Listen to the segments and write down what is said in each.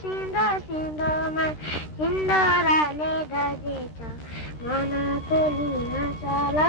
सिंधुमय सिंधुराले दजिछ मन तुलिन चला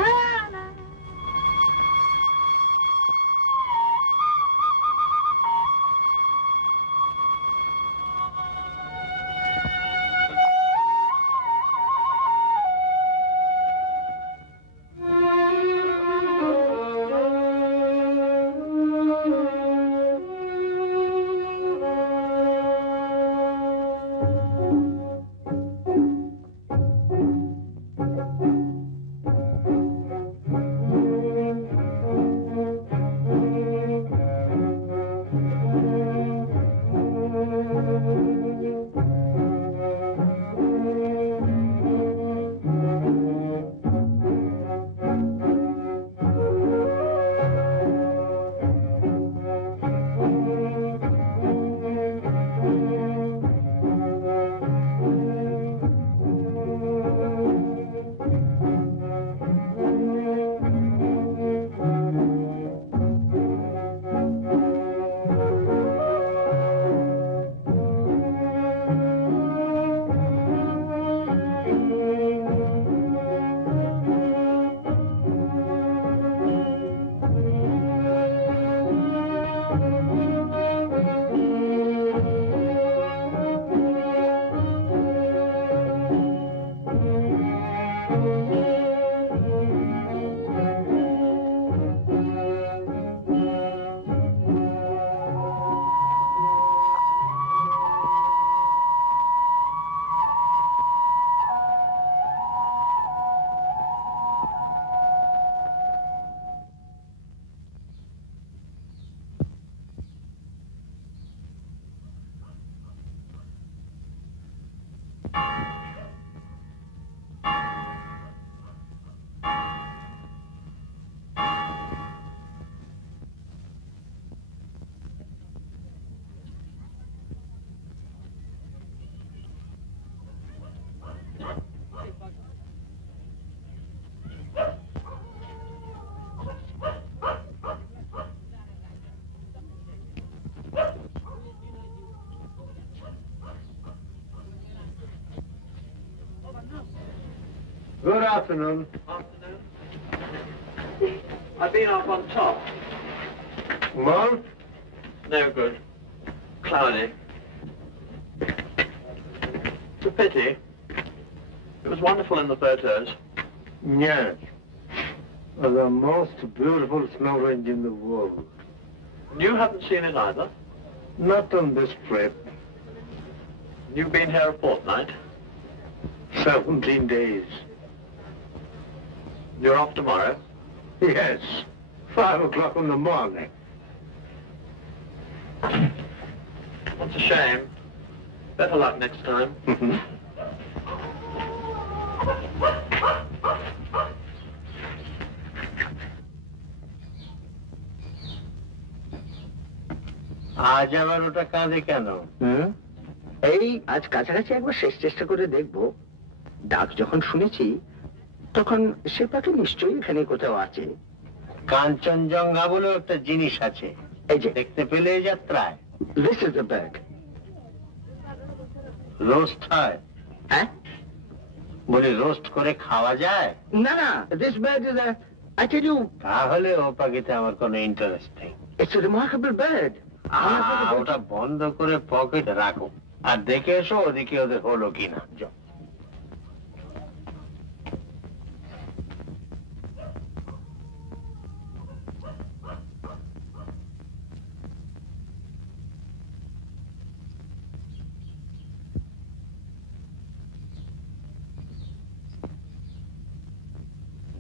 Good afternoon. Afternoon. I've been up on top. Well? No good. Cloudy. It's a pity. It was wonderful in the photos. Yes. The most beautiful snow range in the world. You haven't seen it either? Not on this trip. You've been here a fortnight? 17 days. You're off tomorrow? Yes. 5 o'clock in the morning. That's a shame. Better luck next time. আজ আবার ওটা কাঁদে কেন? এই আজ কাছাকাছি একবার শেষ চেষ্টা করে দেখবো। ডাক যখন শুনেছি তখন সে পাখি নিশ্চয়ই এখানে কোথাও আছে। কাঞ্চনজঙ্ঘা বলে একটা জিনিস আছে, এই যে দেখতে পেলে এই যাত্রায়। This is the bird. Roast হয়? হ্যাঁ, বলি রোস্ট করে খাওয়া যায়? না না, this bird is a, I tell you, তাহলে ও পাখিতে আমার কোনো ইন্টারেস্ট নেই। it's a remarkable bird. ওটা বন্ধ করে পকেটে রাখো আর দেখে এসো ওদিকে ওদের হলো কিনা।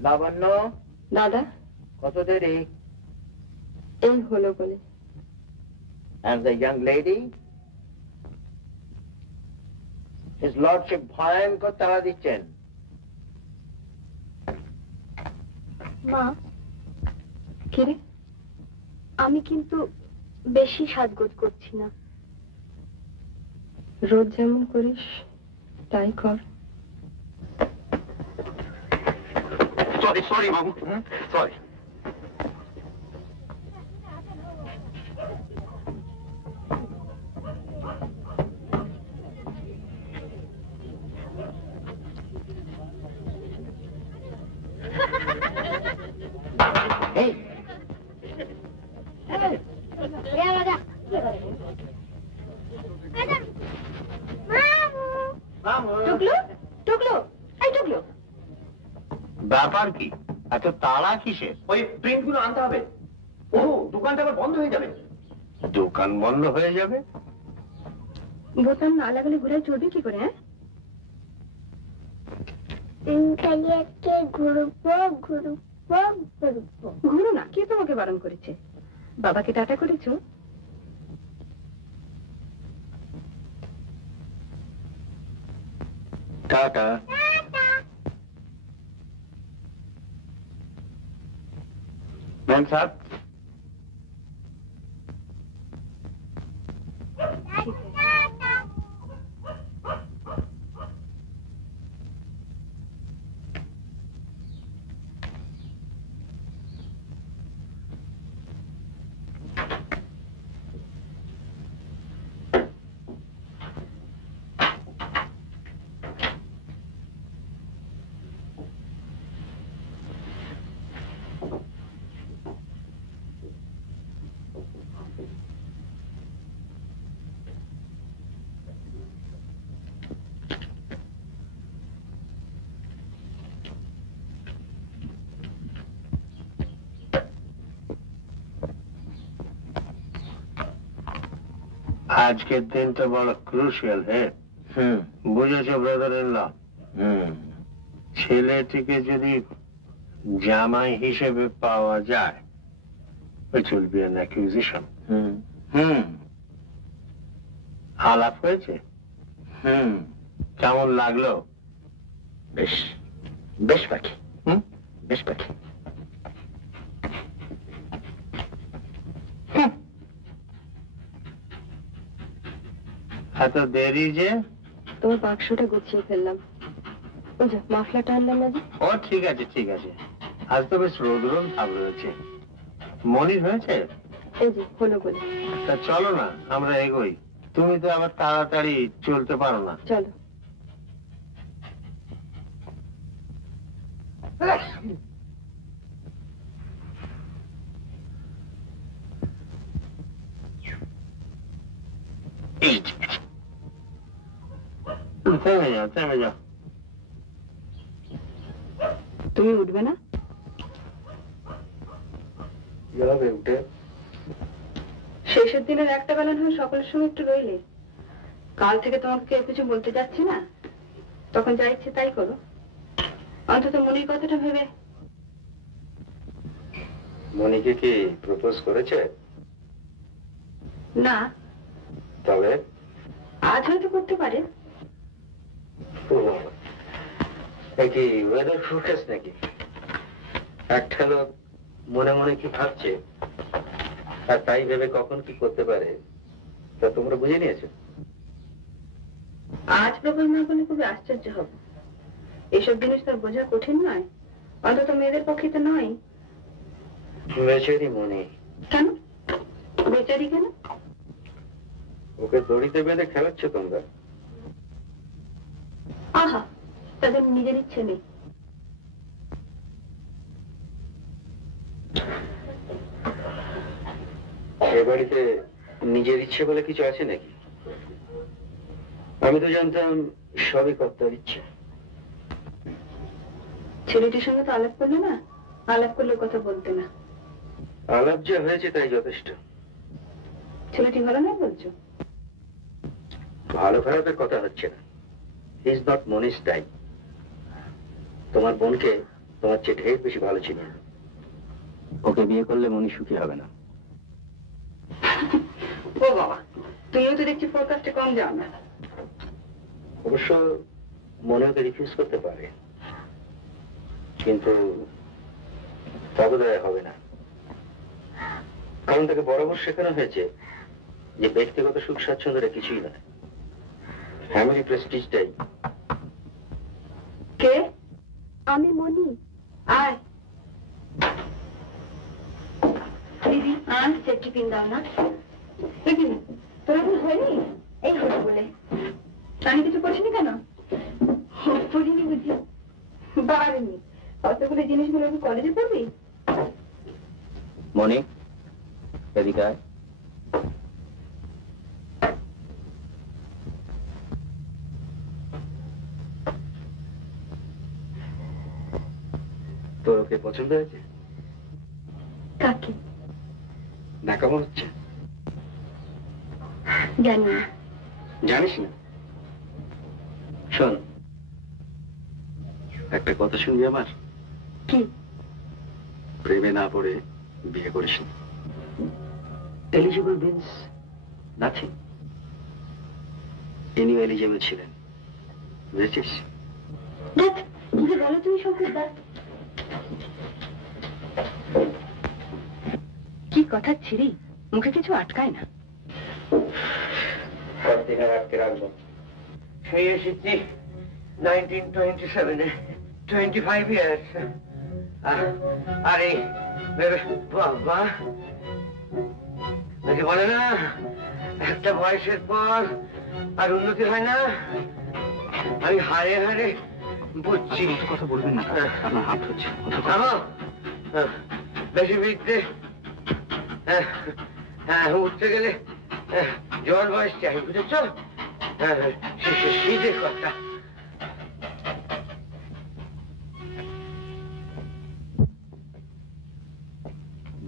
লাবণ্য, দাদা, কত দেরি? এই হলো বলে। And the young lady? His lordship ভয়ঙ্কর তাড়া দিচ্ছেন। মা, কিরে, আমি কিন্তু বেশি সাজগোজ করছি না। রোজ যেমন করিস তাই কর। Sorry, Mamu. Sorry. ব্যাপার কি? এত তাড়া কিসের? ওই প্রিন্টগুলো আনতে হবে। ও দোকানটা আবার বন্ধ হয়ে যাবে। দোকান বন্ধ হয়ে যাবে? বোতাম না লাগালে ঘোড়ায় চড়বে কি করে? হ্যাঁ, খালি আজকে ঘুরবো ঘুরবো ঘুরবো। ঘুরো না, কে তোমাকে বারণ করেছে? বাবাকে টাটা করেছো? টাটা। ম্যাম সাহেব, আজকের দিনটা বড় ক্রুশিয়াল। হ্যাঁ, বুঝেছো ব্রাদার ইন ল? ছেলেটিকে যদি জামাই হিসেবে পাওয়া যায়, which will be an accusation. আলাপ হয়েছে? কেমন লাগলো? বেশ বেশ পাখি। বেশ পাখি। এত দেরি যে? তোমার বাক্সটা গুছিয়ে ফেললাম। ওই যে মাফলাটা আনলাম না যে। ও ঠিক আছে ঠিক আছে, আজ তো বেশ রোদ রোদ ভাব রয়েছে। মনির হয়েছে? এই যে হলো বলে। তা চলো না আমরা এগোই, তুমি তো আবার তাড়াতাড়ি চলতে পারো না। চলো। থেমে যাও থেমে যাও। তুমি উঠবে না? যাবে উঠে। শেষের দিনের একটা বেলা নয় সকলের সঙ্গে একটু রইলে। কাল থেকে তোমাকে কেউ কিছু বলতে যাচ্ছে না, তখন যা ইচ্ছে তাই করো। অন্তত মনির কথাটা ভেবে। মনিকে কি প্রপোজ করেছে? না, তবে আজ হয়তো করতে পারে। কি ওয়েদার ফোরকাস্ট নাকি? একটা লোক মনে মনে কি ভাবছে আর তাই ভেবে কখন কি করতে পারে তা তোমরা বুঝে নিয়েছো? আজ প্রপোজ না করলে খুবই আশ্চর্য হব। এইসব জিনিস তার বোঝা কঠিন নয়, অন্তত মেয়েদের পক্ষে তো নয়। বেচারি মনি। কেন বেচারি? কেন? ওকে দড়িতে বেঁধে খেলাচ্ছ তোমরা। আহা, তাদের নিজের ইচ্ছে নেই। এ বাড়িতে নিজের ইচ্ছে বলে কিছু আছে নাকি? আমি তো জানতাম সবই কর্তার ইচ্ছে। ছেলেটির সঙ্গে তো আলাপ করলে না, আলাপ করলে কথা বলতে না। আলাপ যা হয়েছে তাই যথেষ্ট। ছেলেটি ভালো নয় বলছো? ভালো খারাপের কথা হচ্ছে না। হি ইজ নট মনিস টাইপ। তোমার বোনকে তোমার চেয়ে ঢের বেশি ভালো চিনি। ওকে বিয়ে করলে মনি সুখী হবে না। ও বাবা, তুমিও তো দেখছি ফোরকাস্টে কম যাও না। অবশ্য মনে ওকে রিফিউজ করতে পারে, কিন্তু তা বোধহয় হবে না। কারণ তাকে বরাবর শেখানো হয়েছে যে ব্যক্তিগত সুখ স্বাচ্ছন্দ্যটা কিছুই নয়, ফ্যামিলি প্রেস্টিজটাই। কে? আমি মনি। আয় দিদি, আয় সেফটি পিন দাও না। তোর এখন হয়নি? এই হলো বলে। আমি কিছু করছিনি কেন? পড়িনি বুঝি? বাড়িনি। অতগুলো জিনিসগুলো কি কলেজে পড়বি? মনি এদিকে আয়। তোর ওকে পছন্দ হয়েছে? কাকে? না কেমন হচ্ছে জানি না। জানিস না? শোন, একটা কথা শুনবি আমার? কি? প্রেমে না পড়ে বিয়ে করিস না। Eligible means nothing. ইনিও এলিজিবল ছিলেন, বুঝেছিস? দেখ কি যে বলো তুমি শঙ্কর দা। কি কথা ছিরি, মুখে কিছু আটকায় না। আটকে রাখবো। সেই এসেছি 1927-এ, 25 years। আরে বাবা, বলে না একটা বয়সের পর আর উন্নতি হয় না। আমি হারে হারে বুঝছি। কথা বলবেন না, আপনার হাত হচ্ছে। বেশি বিদ্যে উঠতে গেলে জোয়ার বয়স চাই, বুঝেছ? শীতের কথা।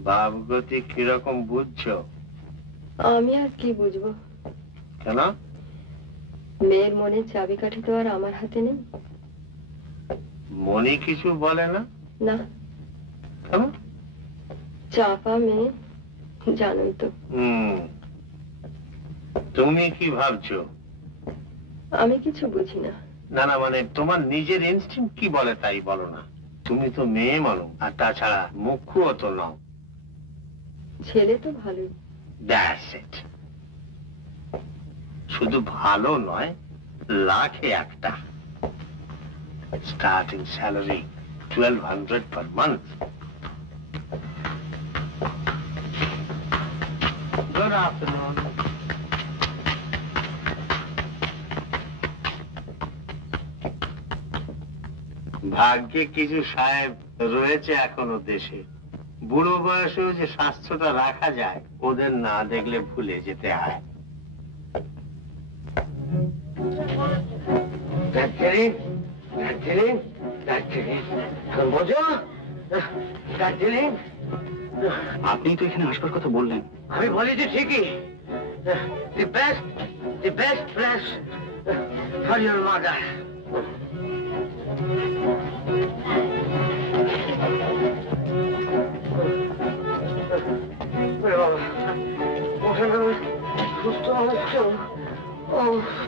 ভাবগতি কিরকম বুঝছো? আমি আর কি বুঝবো? কেন? মেয়ের মনের চাবিকাঠি তো আর আমার হাতে নেই। মনি কিছু বলে না? না। কেন? চাপা মেয়ে, জানোই তো। তুমি কি ভাবছো? আমি কিছু বুঝি না। না না, মানে তোমার নিজের ইনস্টিংক্ট কি বলে তাই বলো না। তুমি তো মেয়ে মানুষ, আর তাছাড়া মুখ্যও তো নাও। ছেলে তো ভালোই। That's it. শুধু ভালো নয়, লাখে একটা। Starting salary 1200 per month. Good afternoon. ভাগ্যে কিছু সাহেব রয়েছে এখনো দেশে। বুড়ো বয়সেও যে স্বাস্থ্যটা রাখা যায়, ওদের না দেখলে ভুলে যেতে হয়। দার্জিলিং, দার্জিলিং, দার্জিলিং, বোঝো? দার্জিলিং। আপনি তো এখানে আসবার কথা বললেন। আমি বলেছি ঠিকই। The best place for your mother.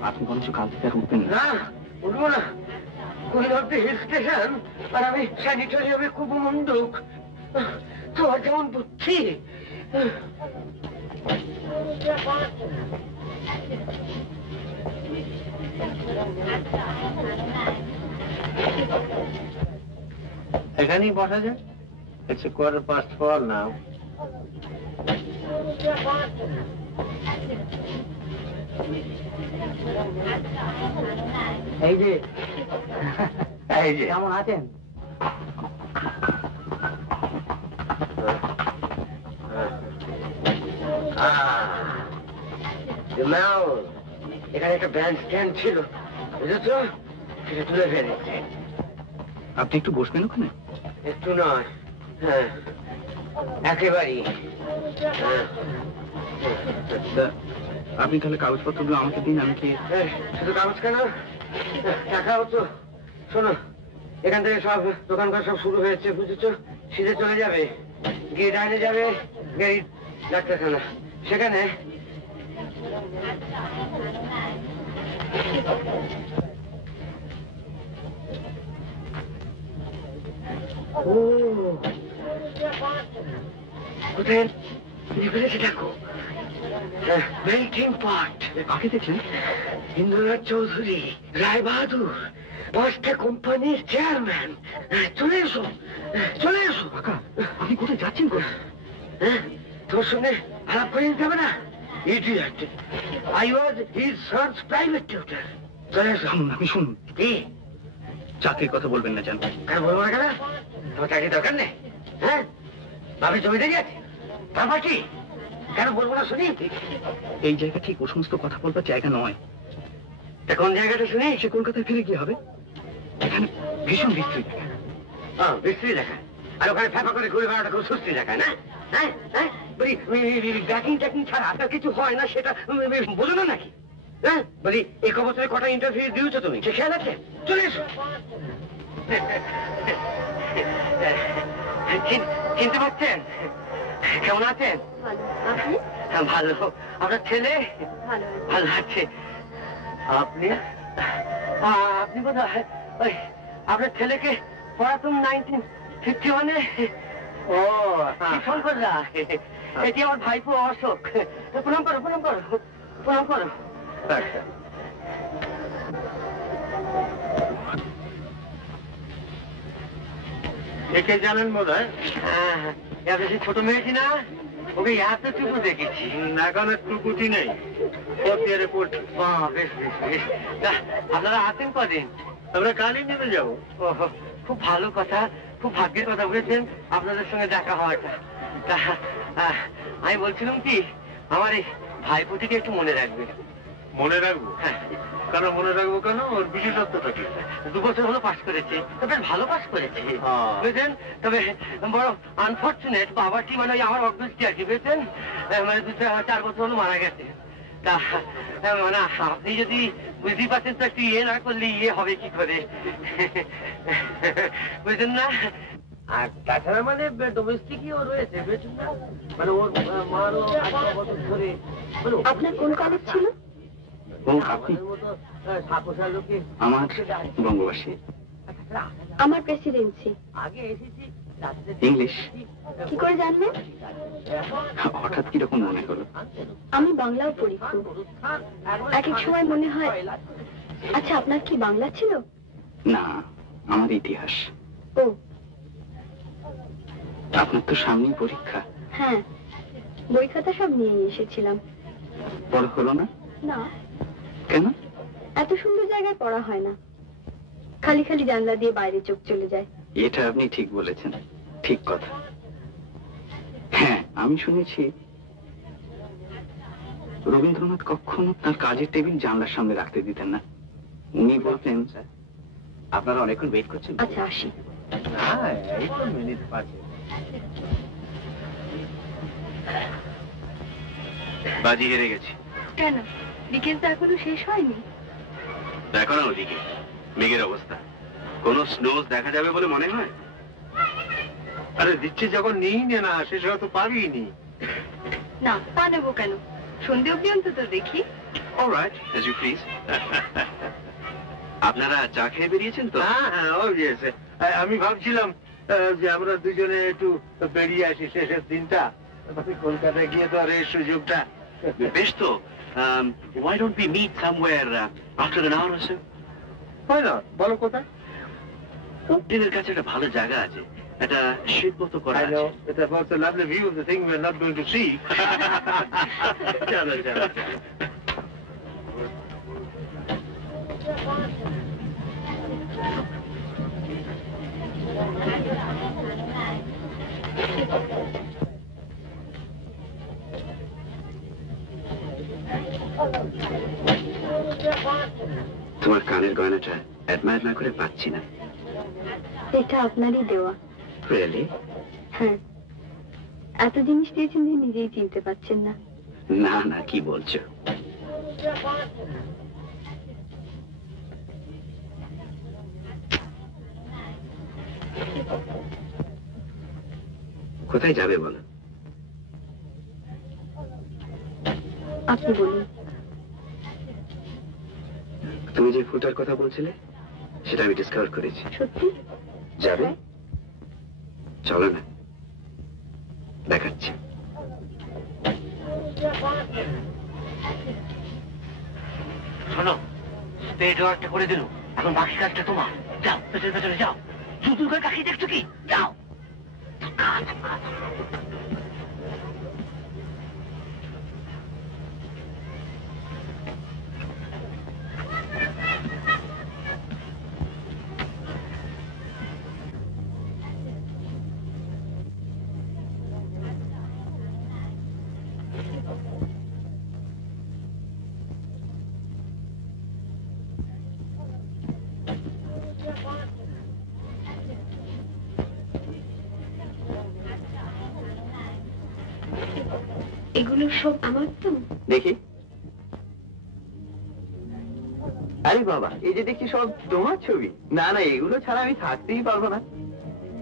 আপনি বলছো কাল থেকে আর উঠবেন না? উঠবো না। কুড়িঘরতে হিল স্টেশন, আর আমি স্যানিটোরিয়ামে খুব মন্দুক। তোমার কেমন বুদ্ধি? এখানেই বসা যায়। It's a 4:15 now. এই যে কেমন আছেন? এখানে একটা ব্যান্ড স্ট্যান্ড ছিল, বুঝেছ? সেটা তুলে ফেলেছে। আপনি একটু বসবেন ওখানে? একটু নয়, হ্যাঁ, একেবারেই। আপনি তাহলে কাগজপত্রগুলো আমাকে দিন, আমি কি? শুধু কাগজ কেন, টাকাও তো। শোনো, এখান থেকে সব দোকানঘর সব শুরু হয়েছে, বুঝেছো? সিধে চলে যাবে, গিয়ে ডাইনে যাবে গাড়ি ডাক্তারখানা, সেখানে কোথায় ফেলেছে দেখো, মেল্টিং পট। কাকে দেখলেন? ইন্দ্রনাথ চৌধুরী, রায় বাহাদুর, 5টা কোম্পানির চেয়ারম্যান। চলে এসো, চলে এসো। কাকা, আপনি কোথায় যাচ্ছেন? তোর সঙ্গে আলাপ করে নিতে হবে না? Idiot, I was his son's private tutor. চলে এসো। আপনি শুনুন। কি? চাকরির কথা বলবেন না জান? কেন বলবো না? কেন? তোমার চাকরি দরকার নেই? হ্যাঁ, ভাবি জমিতে গেছে, তারপর কি? কেন বলবো না শুনি? এই জায়গা ঠিক ও সমস্ত কথা বলবার জায়গা নয়। কোন জায়গাটা শুনি? সে কলকাতায় ফিরে গিয়ে হবে। এখানে ভীষণ বিস্তৃত। বিশ্রী দেখায় আর ওখানে ফেফা করে ঘুরে বেড়াটা খুব সুস্থি দেখায় না হ্যাঁ হ্যাঁ বলি ব্যাকিং ট্যাকিং ছাড়া আপনার কিছু হয় না সেটা বোঝো না নাকি হ্যাঁ বলি এই বছরে কটা ইন্টারভিউ দিয়েছো তুমি সে খেয়াল আছে চলে এসো চিনতে পারছেন কেমন আছেন ভালো আপনার ছেলে ভালো আছে আপনি আপনি বোধ হয় ওই আপনার ছেলেকে পড়াতুম 1951-এ ও ফোন করলা এটি আমার ভাইপো অশোক প্রণাম করো প্রণাম করো প্রণাম করো একে জানেন বোধ হয় বেশি ছোট মেয়েছি না ওকে এতটুকু দেখেছি এখন টুকুটি নেই পড়তে পড়ছি বেশ বেশ বেশ আপনারা আছেন কদিন আমরা কালই নেমে যাবো খুব ভালো কথা খুব ভাগ্যের কথা বলেছেন আপনাদের সঙ্গে দেখা হওয়াটা তা আমি বলছিলাম কি আমার এই ভাইপোটিকে একটু মনে রাখবে মনে রাখবো হ্যাঁ কেন মনে রাখবো কেন ওর বিশেষত্বটা কি 2 বছর হলো পাশ করেছে তবে ভালো পাশ করেছে বুঝলেন তবে বড় আনফর্চুনেট বাবাটি মানে আমার অভ্যেসটি আর কি বুঝলেন মানে 2-4 বছর হলো মারা গেছে তা মানে আপনি যদি বুঝতেই পারছেন তো একটু ইয়ে না করলে ইয়ে হবে কি করে বুঝলেন না আর তাছাড়া মানে ডোমেস্টিকও রয়েছে বুঝলেন না মানে ওর মারও 8 বছর ধরে আপনার কোন কলেজ ছিল? আমার বঙ্গবাসী আমার প্রেসিডেন্সি। আগে এসেছি ইংলিশ কি করে জানলেন? হঠাৎ কিরকম মনে হলো? আমি বাংলাও পড়ি খুব। এক এক সময় মনে হয়। আচ্ছা, আপনার কি বাংলা ছিল? না, আমার ইতিহাস। ও, আপনার তো সামনেই পরীক্ষা। হ্যাঁ, বই খাতা সব নিয়ে এসেছিলাম। পড়া হলো না? না। কেন? এত সুন্দর জায়গায় পড়া হয় না, খালি খালি জানলা দিয়ে বাইরে চোখ চলে যায়। এটা আপনি ঠিক বলেছেন, ঠিক কথা। হ্যাঁ, আমি শুনেছি রবীন্দ্রনাথ কখনো তার কাজের টেবিল জানলার সামনে রাখতে দিতেন না। উনি বলতেন, আপনারা অনেকক্ষণ ওয়েট করছেন। আচ্ছা, আসি। এই তো মিনিট 5 বাজি হেরে গেছি। কেন? বিকেল তো এখনো শেষ হয়নি। দেখো না ওদিকে মেঘের অবস্থা, কোন স্নোজ দেখা যাবে বলে মনে হয়? আরে দিচ্ছে যখন নিই না, শেষ হয়তো পাবি নি। না, তা নেবো কেন? সন্ধে অব্দি অন্তত দেখি। Alright, as you please. আপনারা চা খেয়ে বেরিয়েছেন তো? হ্যাঁ হ্যাঁ, অবভিয়াসলি। আমি ভাবছিলাম যে আমরা দুজনে একটু বেরিয়ে আসি শেষের দিনটা, কলকাতায় গিয়ে তো আর এই সুযোগটা। বেশ তো, why don't we meet somewhere after an hour or so? হয় না, বলো কোথায়? হোটেলের কাছে একটা ভালো জায়গা আছে, একটা শীত মতো করা আছে। It's about the lovely view of the thing we're not going to see. চলো চলো। তোমার কানের গয়নাটা অ্যাডমায়ার না করে পাচ্ছি না। এটা আপনারই দেওয়া। রিয়েলি? হ্যাঁ, এত জিনিস দিয়েছেন যে নিজেই চিনতে পারছেন না। না না, কি বলছো? কোথায় যাবে বলো? আপনি বলুন। তুমি যে ফুটার কথা বলছিলে সেটা আমি ডিসকভার করেছি। সত্যি? যাবে? চলো না, দেখাচ্ছি। শোনো, স্টেজ ওয়ার্কটা করে দিল, এখন বাকি কাজটা তোমার। যাও, পেছনে পেছনে যাও। শুধু করে কাকি দেখছো কি? যাও। এগুলো সব আমার তো। দেখি। আরে বাবা, এই যে দেখছি সব তোমার ছবি। না না, এগুলো ছাড়া আমি থাকতেই পারবো না।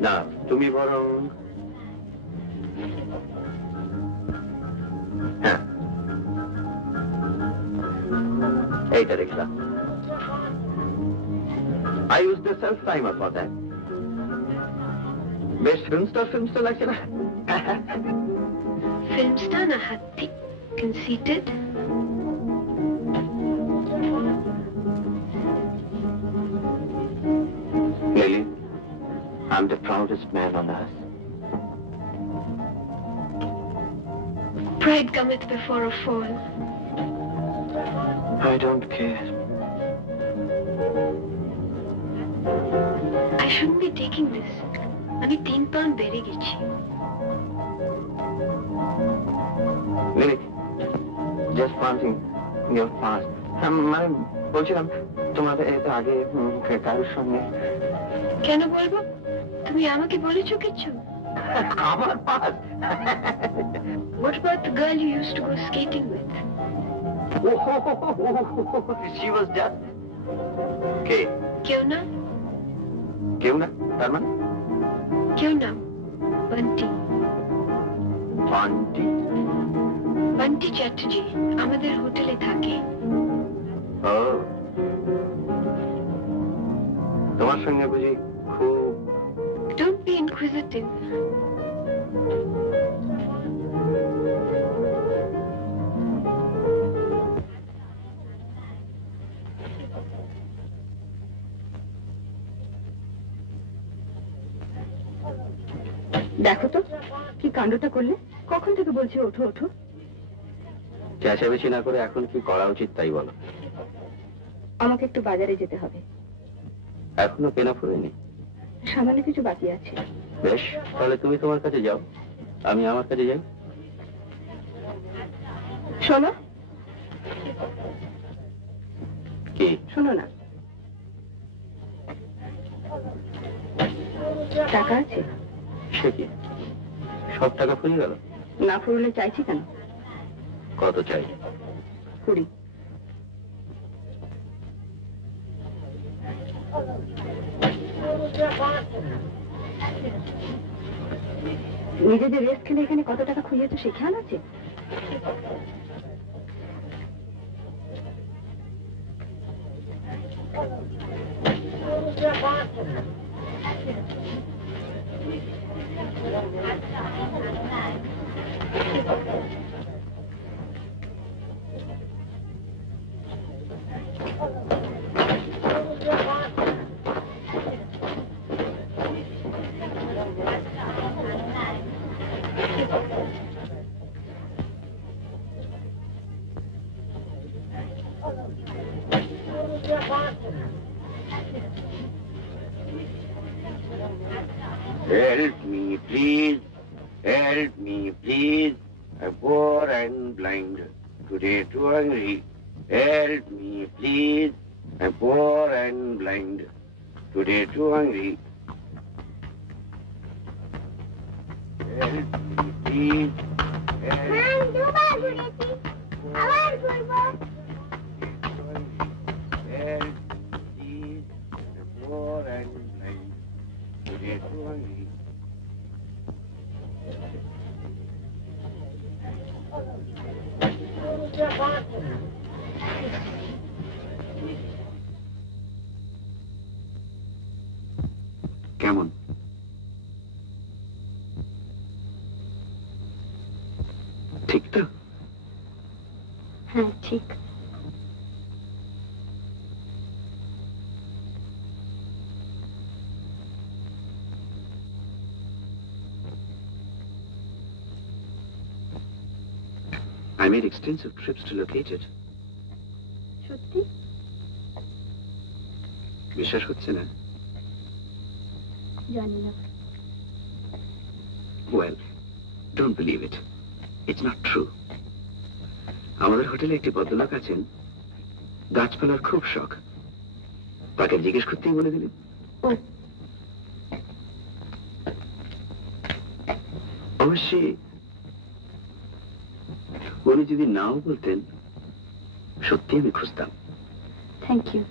না, তুমি বরং হ্যাঁ এইটা দেখলাম। I use the self timer for that. বেশ ফিল্ম স্টার লাগছে না? ফিল্ম স্টার না হাতি, conceited. Lily, I'm the proudest man on earth. Pride cometh before a fall. I don't care. I shouldn't be taking this. আমি 3 pound বেড়ে গেছি। Lily, just one thing, you're fast. মানে বলছিলাম, তোমার এতে আগে কারোর সঙ্গে। কেন বলবো? তুমি আমাকে বলেছো কিছু? আমার pass. What about the girl you used to go skating with? She was just. কে? কেউ না? কেউ না? তার মানে? কেউ না, বান্টি। বান্টি? বান্টি চ্যাটার্জি আমাদের হোটেলে থাকে। ও, তোমার সঙ্গে বুঝি খুব। Don't be inquisitive. দেখো তো কি কাণ্ডটা করলে। কখন থেকে বলছি ওঠো ওঠো। চেঁচামেচি না করে এখন কি করা উচিত তাই বলো। আমাকে একটু বাজারে যেতে হবে। এখনো পেনা ফুরেনি? সামান্য কিছু বাকি আছে। বেশ, তাহলে তুমি তোমার কাছে যাও, আমি আমার কাছে যাই। শোনো। কি? শোনো না। টাকা আছে? সে কি, সব টাকা ফুরিয়ে গেল? না ফুরলে চাইছি কেন? কত চাই? 20। নিজেদের রেস্ট খেলে এখানে কত টাকা খুঁজেছো সে খেয়াল আছে? Help me, please. Help me, please. I'm poor and blind. Today too hungry. Help me, please. I'm poor and blind. Today too hungry. Help me, please. Help, please. I'm poor and blind. Today too hungry. কেমন? ঠিক তো? হ্যাঁ ঠিক। I made extensive trips to locate it. সত্যি? বিশ্বাস হচ্ছে না? জানি না। Well, don't believe it. It's not true. আমাদের হোটেলে একটি ভদ্রলোক আছেন, গাছপালার খুব শখ। তাকে জিজ্ঞেস করতেই বলে দিলেন। অবশ্যই উনি যদি নাও বলতেন সত্যি আমি খুঁজতাম। Thank you.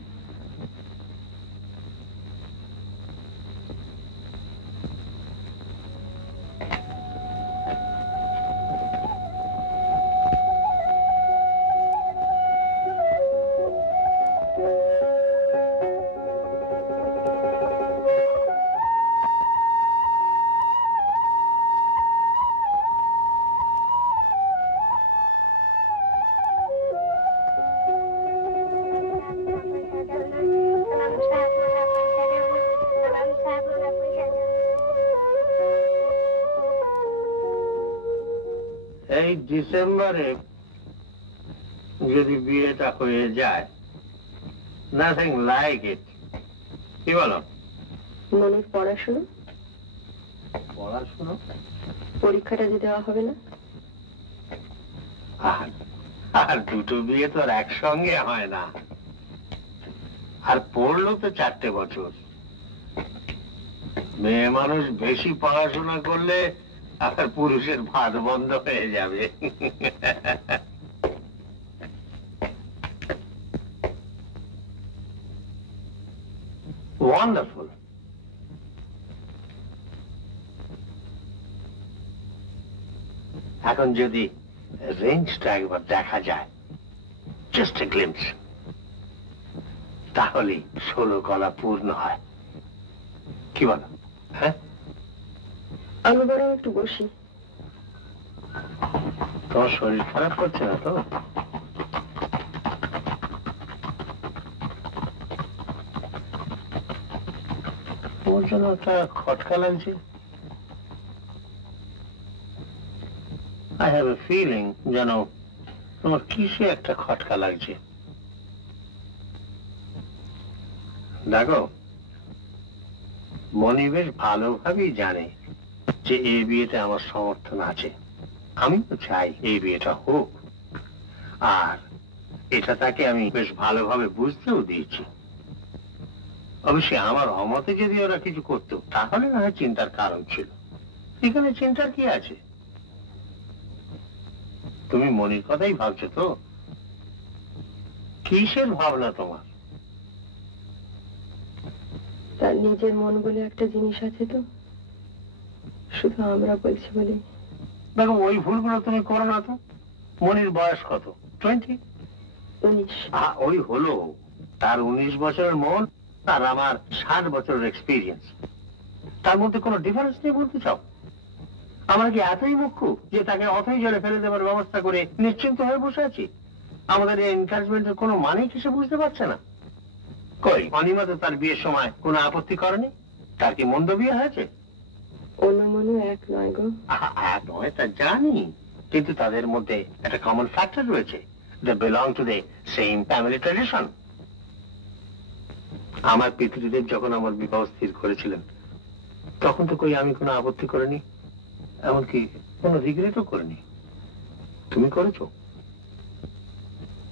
এই ডিসেম্বরে যদি বিয়েটা হয়ে যায়, নাথিং লাইক ইট। কি বলো? মনের পড়াশুনো পড়াশুনো পরীক্ষাটা যে দেওয়া হবে না। আর দুটো বিয়ে তো আর একসঙ্গে হয় না। আর পড়লো তো 4টে বছর। মেয়ে মানুষ বেশি পড়াশোনা করলে আর পুরুষের ভাত বন্ধ হয়ে যাবে। ওয়ান্ডারফুল। এখন যদি রেঞ্জটা একবার দেখা যায়, জাস্ট এ গ্লিম্পস, তাহলে 16 গলা পূর্ণ হয়। কি বলো? হ্যাঁ, আমি বরং একটু বসি। তোমার শরীর খারাপ করছে না তো? ওর জন্য একটা খটকা লাগছে। I have a feeling যেন তোমার কিসে একটা খটকা লাগছে। দেখো, মনি বেশ ভালোভাবেই জানে যে এই বিয়েতে আমার সমর্থন আছে। আমি তো চাই এই বিয়েটা হোক, আর এটা তাকে আমি বেশ ভালোভাবে বুঝতেও দিয়েছি। অবশ্যই আমার অমতে যদি ওরা কিছু করতো তাহলে না হয় চিন্তার কারণ ছিল। এখানে চিন্তার কি আছে? তুমি মনির কথাই ভাবছো তো? কিসের ভাবনা তোমার? তার নিজের মন বলে একটা জিনিস আছে তো, শুধু আমরা বলছি বলে। দেখো, ওই ভুলগুলো তুমি করো না তো। মনির বয়স কত? 20? 19। ওই হলো, তার 19 বছরের মন আর আমার 60 বছরের এক্সপিরিয়েন্স। তার মধ্যে কোনো ডিফারেন্স নেই বলতে চাও? আমরা কি এতই মুখ্য যে তাকে অথই জলে ফেলে দেওয়ার ব্যবস্থা করে নিশ্চিন্ত হয়ে বসে আছি? আমাদের এই এনকারেজমেন্টের কোনো মানেই কি সে বুঝতে পারছে না? কই, অনিমা তো তার বিয়ের সময় কোনো আপত্তি করেনি। তার কি মন্দ বিয়ে হয়েছে? অনুমনও এক নয় গো। এক নয় তা জানি, কিন্তু তাদের মধ্যে একটা কমন ফ্যাক্টর রয়েছে। They belong to the same family tradition. আমার পিতৃদেব যখন আমার বিবাহ স্থির করেছিলেন তখন তো কই আমি কোনো আপত্তি করিনি, এমনকি কোনো রিগ্রেটও করিনি। তুমি করেছো?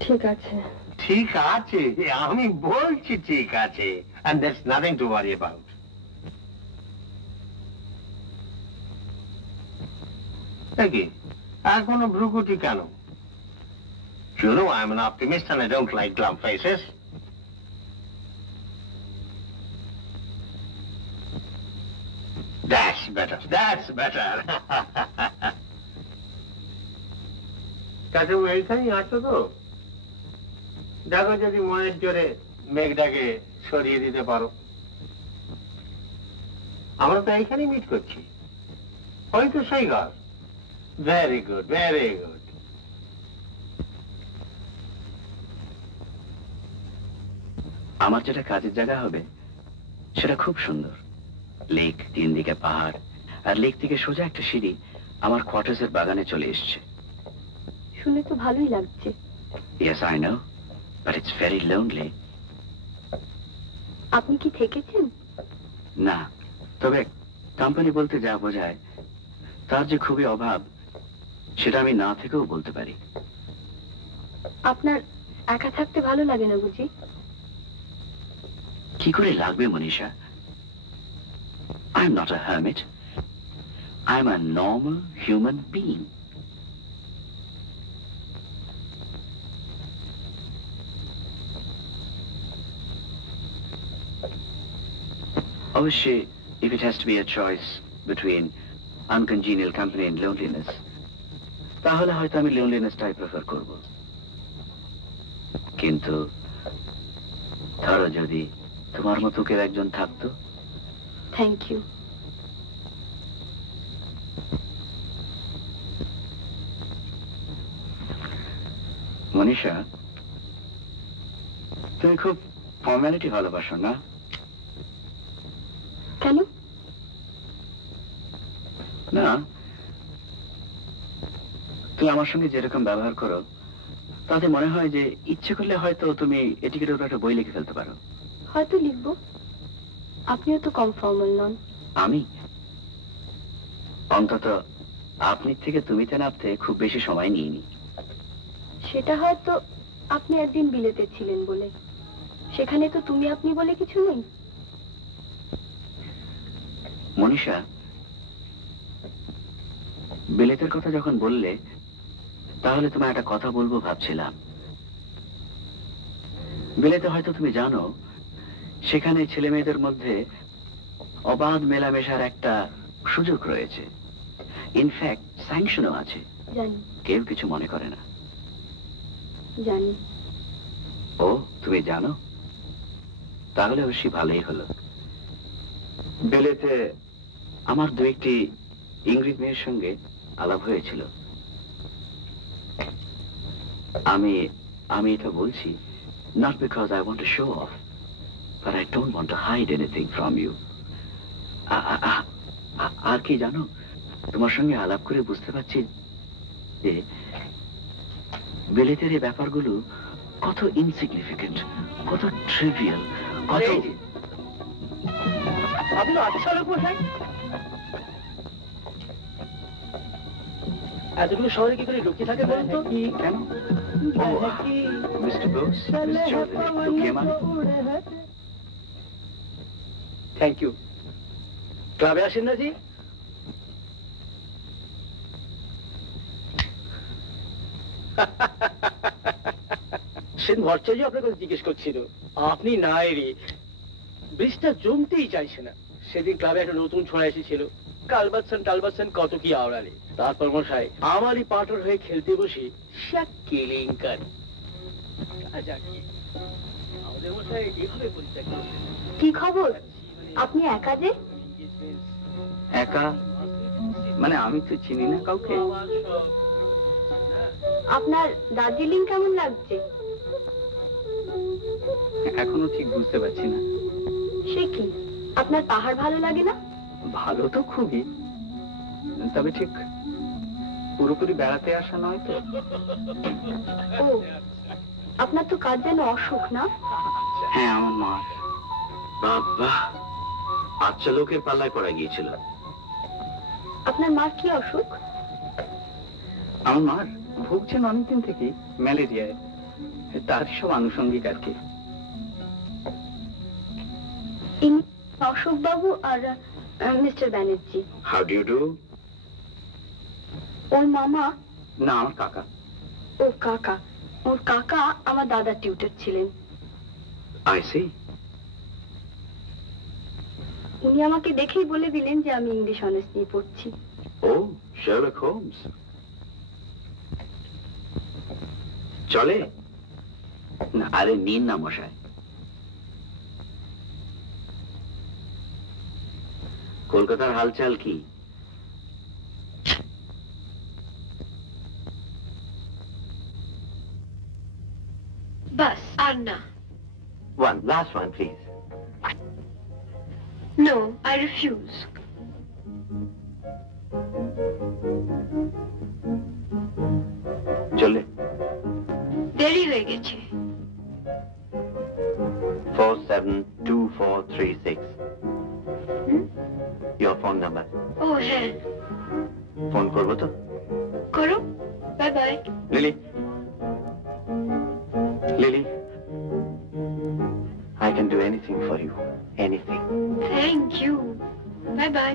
ঠিক আছে। ঠিক আছে, আমি বলছি ঠিক আছে, and there's nothing to worry about. কি এখনো ভ্রুকুটি কেন? You know I'm an optimist and I don't like glum faces. That's better, that's better. কাছে এইখানেই আছো তো? দেখো যদি মনের জোরে মেঘটাকে সরিয়ে দিতে পারো। আমরা তো এইখানেই মিট করছি। হয়তো সেই ঘর। Very good, very good. আমার যেটা কাজের জায়গা হবে সেটা খুব সুন্দর। লেক, 3 দিকে পাহাড়, আর লেক থেকে সোজা একটা সিঁড়ি আমার কোয়ার্টার্সের বাগানে চলে এসছে। শুনে তো ভালোই লাগছে। Yes, I know, but it's very lonely. আপনি কি থেকেছেন? না, তবে কোম্পানি বলতে যা বোঝায় তার যে খুবই অভাব সেটা আমি না থেকেও বলতে পারি। আপনার একা থাকতে ভালো লাগে না বুঝি? কি করে লাগবে Manisha? I'm not a hermit. I'm a normal human being. অবশ্যই, if it has to be a choice between uncongenial company and loneliness, তাহলে হয়তো আমি লোনলিনেসটাই প্রেফার করব। কিন্তু ধরো যদি তোমার মতো কেউ একজন থাকতো। Thank you. মনীষা, তুমি খুব ফর্মালিটি ভালোবাসো না? কেন? না, তুমি আমার সঙ্গে যেরকম ব্যবহার করো তাতে মনে হয় যে ইচ্ছে করলে হয়তো তুমি এটিকেটের উপর একটা বই লিখে ফেলতে পারো। হয়তো লিখবো। আপনিও তো কম ফর্মাল নন। আমি অন্তত আপনি থেকে তুমিতে নামতে খুব বেশি সময় নিইনি। সেটা হয়তো আপনি একদিন বিলেতে ছিলেন বলে। সেখানে তো তুমি আপনি বলে কিছু নেই। মনীষা, বিলেতের কথা যখন বললে তাহলে তোমায় একটা কথা বলবো ভাবছিলাম। বিলেতে হয়তো তুমি জানো সেখানে ছেলে মেয়েদের মধ্যে অবাধ মেলামেশার একটা সুযোগ রয়েছে। ইনফ্যাক্ট স্যাংশনও আছে। জানি। কেউ কিছু মনে করে না। জানি। ও, তুমি জানো? তাহলে অবশ্যই ভালোই হলো। বিলেতে আমার দু একটি ইংরেজ মেয়ের সঙ্গে আলাপ হয়েছিল। আমি এটা বলছি not because I want to show off, but I don't want to hide anything from you. আর কি জানো, তোমার সঙ্গে আলাপ করে বুঝতে পারছি যে বিলেতের এই ব্যাপারগুলো কত ইনসিগনিফিকেন্ট, কত ট্রিভিয়াল, কত। আপনি আচ্ছা লোক বসাই এতটুকু শহরে কি করে লুকিয়ে থাকে বলুন তো? কেন? মিস্টার ব্রুকস, লুকিয়ে মানে? Thank you. ক্লাবে আসেন না জি? সেদিন ভট্টাচার্য আপনার কথা জিজ্ঞেস করছিল, আপনি নাই রে। ব্রিজটা জমতেই চাইছে না। সেদিন ক্লাবে একটা নতুন ছোঁয়া এসেছিল, টালবাসন কত কি আওড়ালে। তারপর মশাই আমারই পাটর হয়ে খেলতে বসে সে কেলেঙ্কারি। আমাদের মশাই এভাবে পরিত্যাগ করলেন। কি খবর? আপনি একা যে? একা মানে আমি তো চিনি না কাউকে। আপনার দার্জিলিং কেমন লাগছে? এখনো ঠিক বুঝতে পারছি না। সে কি, আপনার পাহাড় ভালো লাগে না? ভালো তো খুবই, তবে ঠিক পুরোপুরি বেড়াতে আসা নয় তো। ও, আপনার তো কাজ যেন অসুখ না? হ্যাঁ, আমার মা। বাবা, আচ্ছা লোকের পাল্লায় পড়া গিয়েছিল। আপনার মার কি অসুখ? আমার মার ভুগছেন অনেকদিন থেকে ম্যালেরিয়ায়, তার সব আনুষঙ্গিক আর কি। অশোক বাবু আর mister Banerjee. How do you do? ওর মামা? না, আমার কাকা। ও কাকা। ওর কাকা আমার দাদার টিউটর ছিলেন। I see. উনি আমাকে দেখেই বলে দিলেন যে আমি ইংলিশ অনার্স নিয়ে পড়ছি। ও, শার্লক হোমস। চলে না? আরে নিন না মশাই। কলকাতার হালচাল কি? বাস আর না। One, last one, please. No, I refuse. চলে। দেরি হয়ে গেছে। 472436. Your phone number. ও হ্যাঁ, ফোন করবো তো? করো। Bye bye. Lily, Lily, I can do anything for you. Anything. Thank you. Bye bye.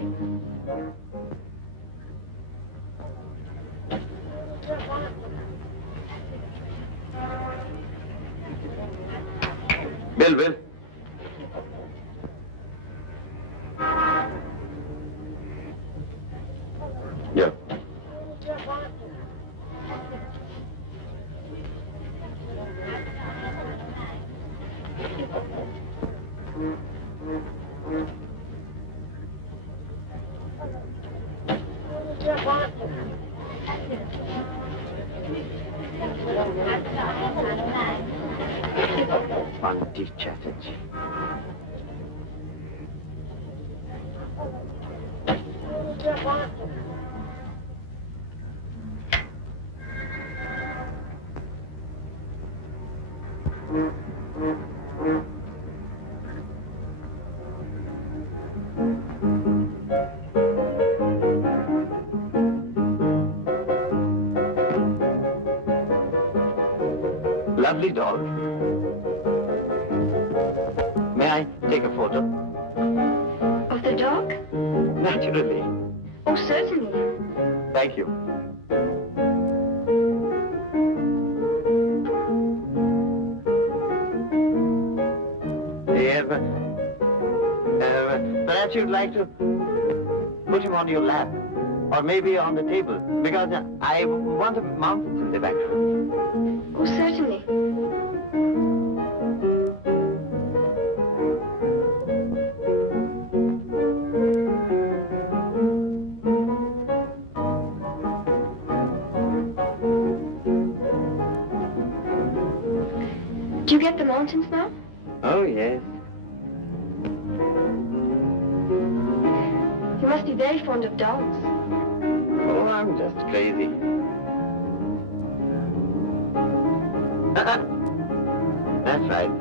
Bell bell. Aunty Chatterjee. Lovely dog. May I take a photo? Of the dog? Naturally. Oh, certainly. Thank you. Perhaps you'd like to put him on your lap, or maybe on the table, because I want him mounted in the back. Oh, certainly. Do you get the mountains now? Oh, yes. You must be very fond of dogs. Oh, I'm just crazy. That's right.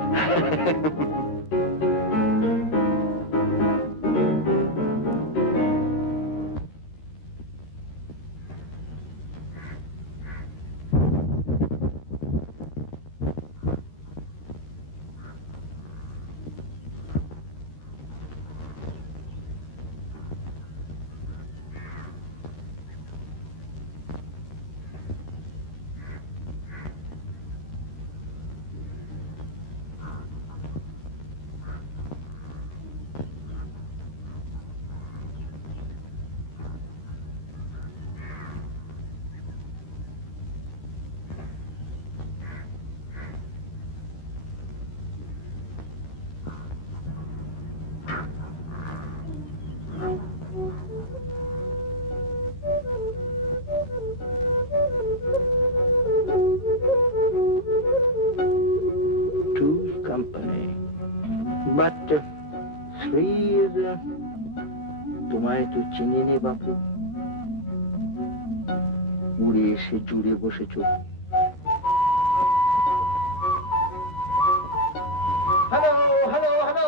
Two's company. But three is... তোমায় তো চিনি নে বাপু, উড়ে এসে জুড়ে বসেছ। Hello hello hello.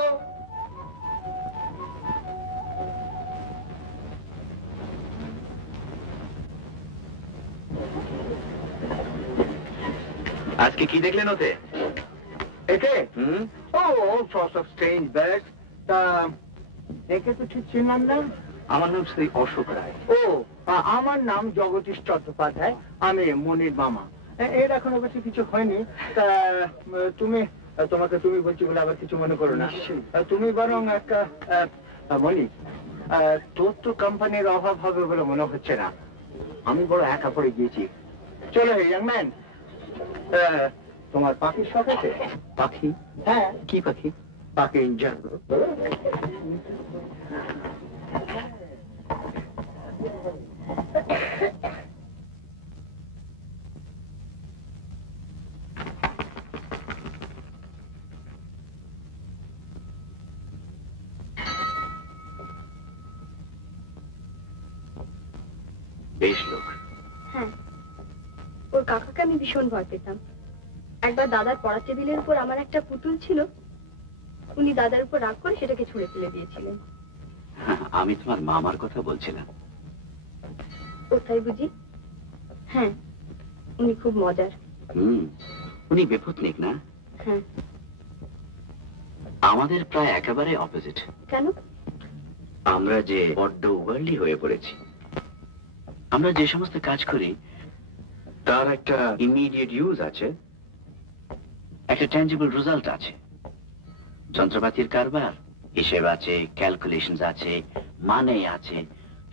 আজকে কি দেখলেন ওতে? এতে? হুম? Oh, all sorts of strange birds. দেখে তো ঠিক চিনলাম না। আমার নাম শ্রী অশোক রায়। ও, আমার নাম জগদীশ চট্টোপাধ্যায়, আমি মনির মামা। এর এখন অবশ্য কিছু হয়নি। তা তোমাকে তুমি বলছি বলে আবার কিছু মনে করো না। তুমি বরং একটা মনি, তোর তো কোম্পানির অভাব হবে বলে মনে হচ্ছে না। আমি বড় একা পড়ে গিয়েছি। চলো ইয়াং ম্যান, তোমার পাখির শখ আছে? পাখি? হ্যাঁ। কি পাখি? পাখি ইঞ্জিন। বেশ লোক। হ্যাঁ, ওর কাকাকে আমি ভীষণ ভয় পেতাম। একবার দাদার পড়ার টেবিলের উপর আমার একটা পুতুল ছিল, উনি দাদার উপর রাগ করে সেটাকে ছুঁড়ে ফেলে দিয়েছিলেন। আমি তোমার মামার কথা বলছিলাম। কোথায় বুঝি? হ্যাঁ, উনি খুব মজার। উনি বেপত্নিক না? হ্যাঁ। আমাদের প্রায় একেবারে অপোজিট। কেন? আমরা যে বড্ড ওয়ার্ল্ডলি হয়ে পড়েছি। আমরা যে সমস্ত কাজ করি তার একটা ইমিডিয়েট ইউজ আছে, একটা ট্যাঞ্জিবল রেজাল্ট আছে। যন্ত্রপাতির কারবার, হিসেব আছে, ক্যালকুলেশনস আছে, মানে আছে,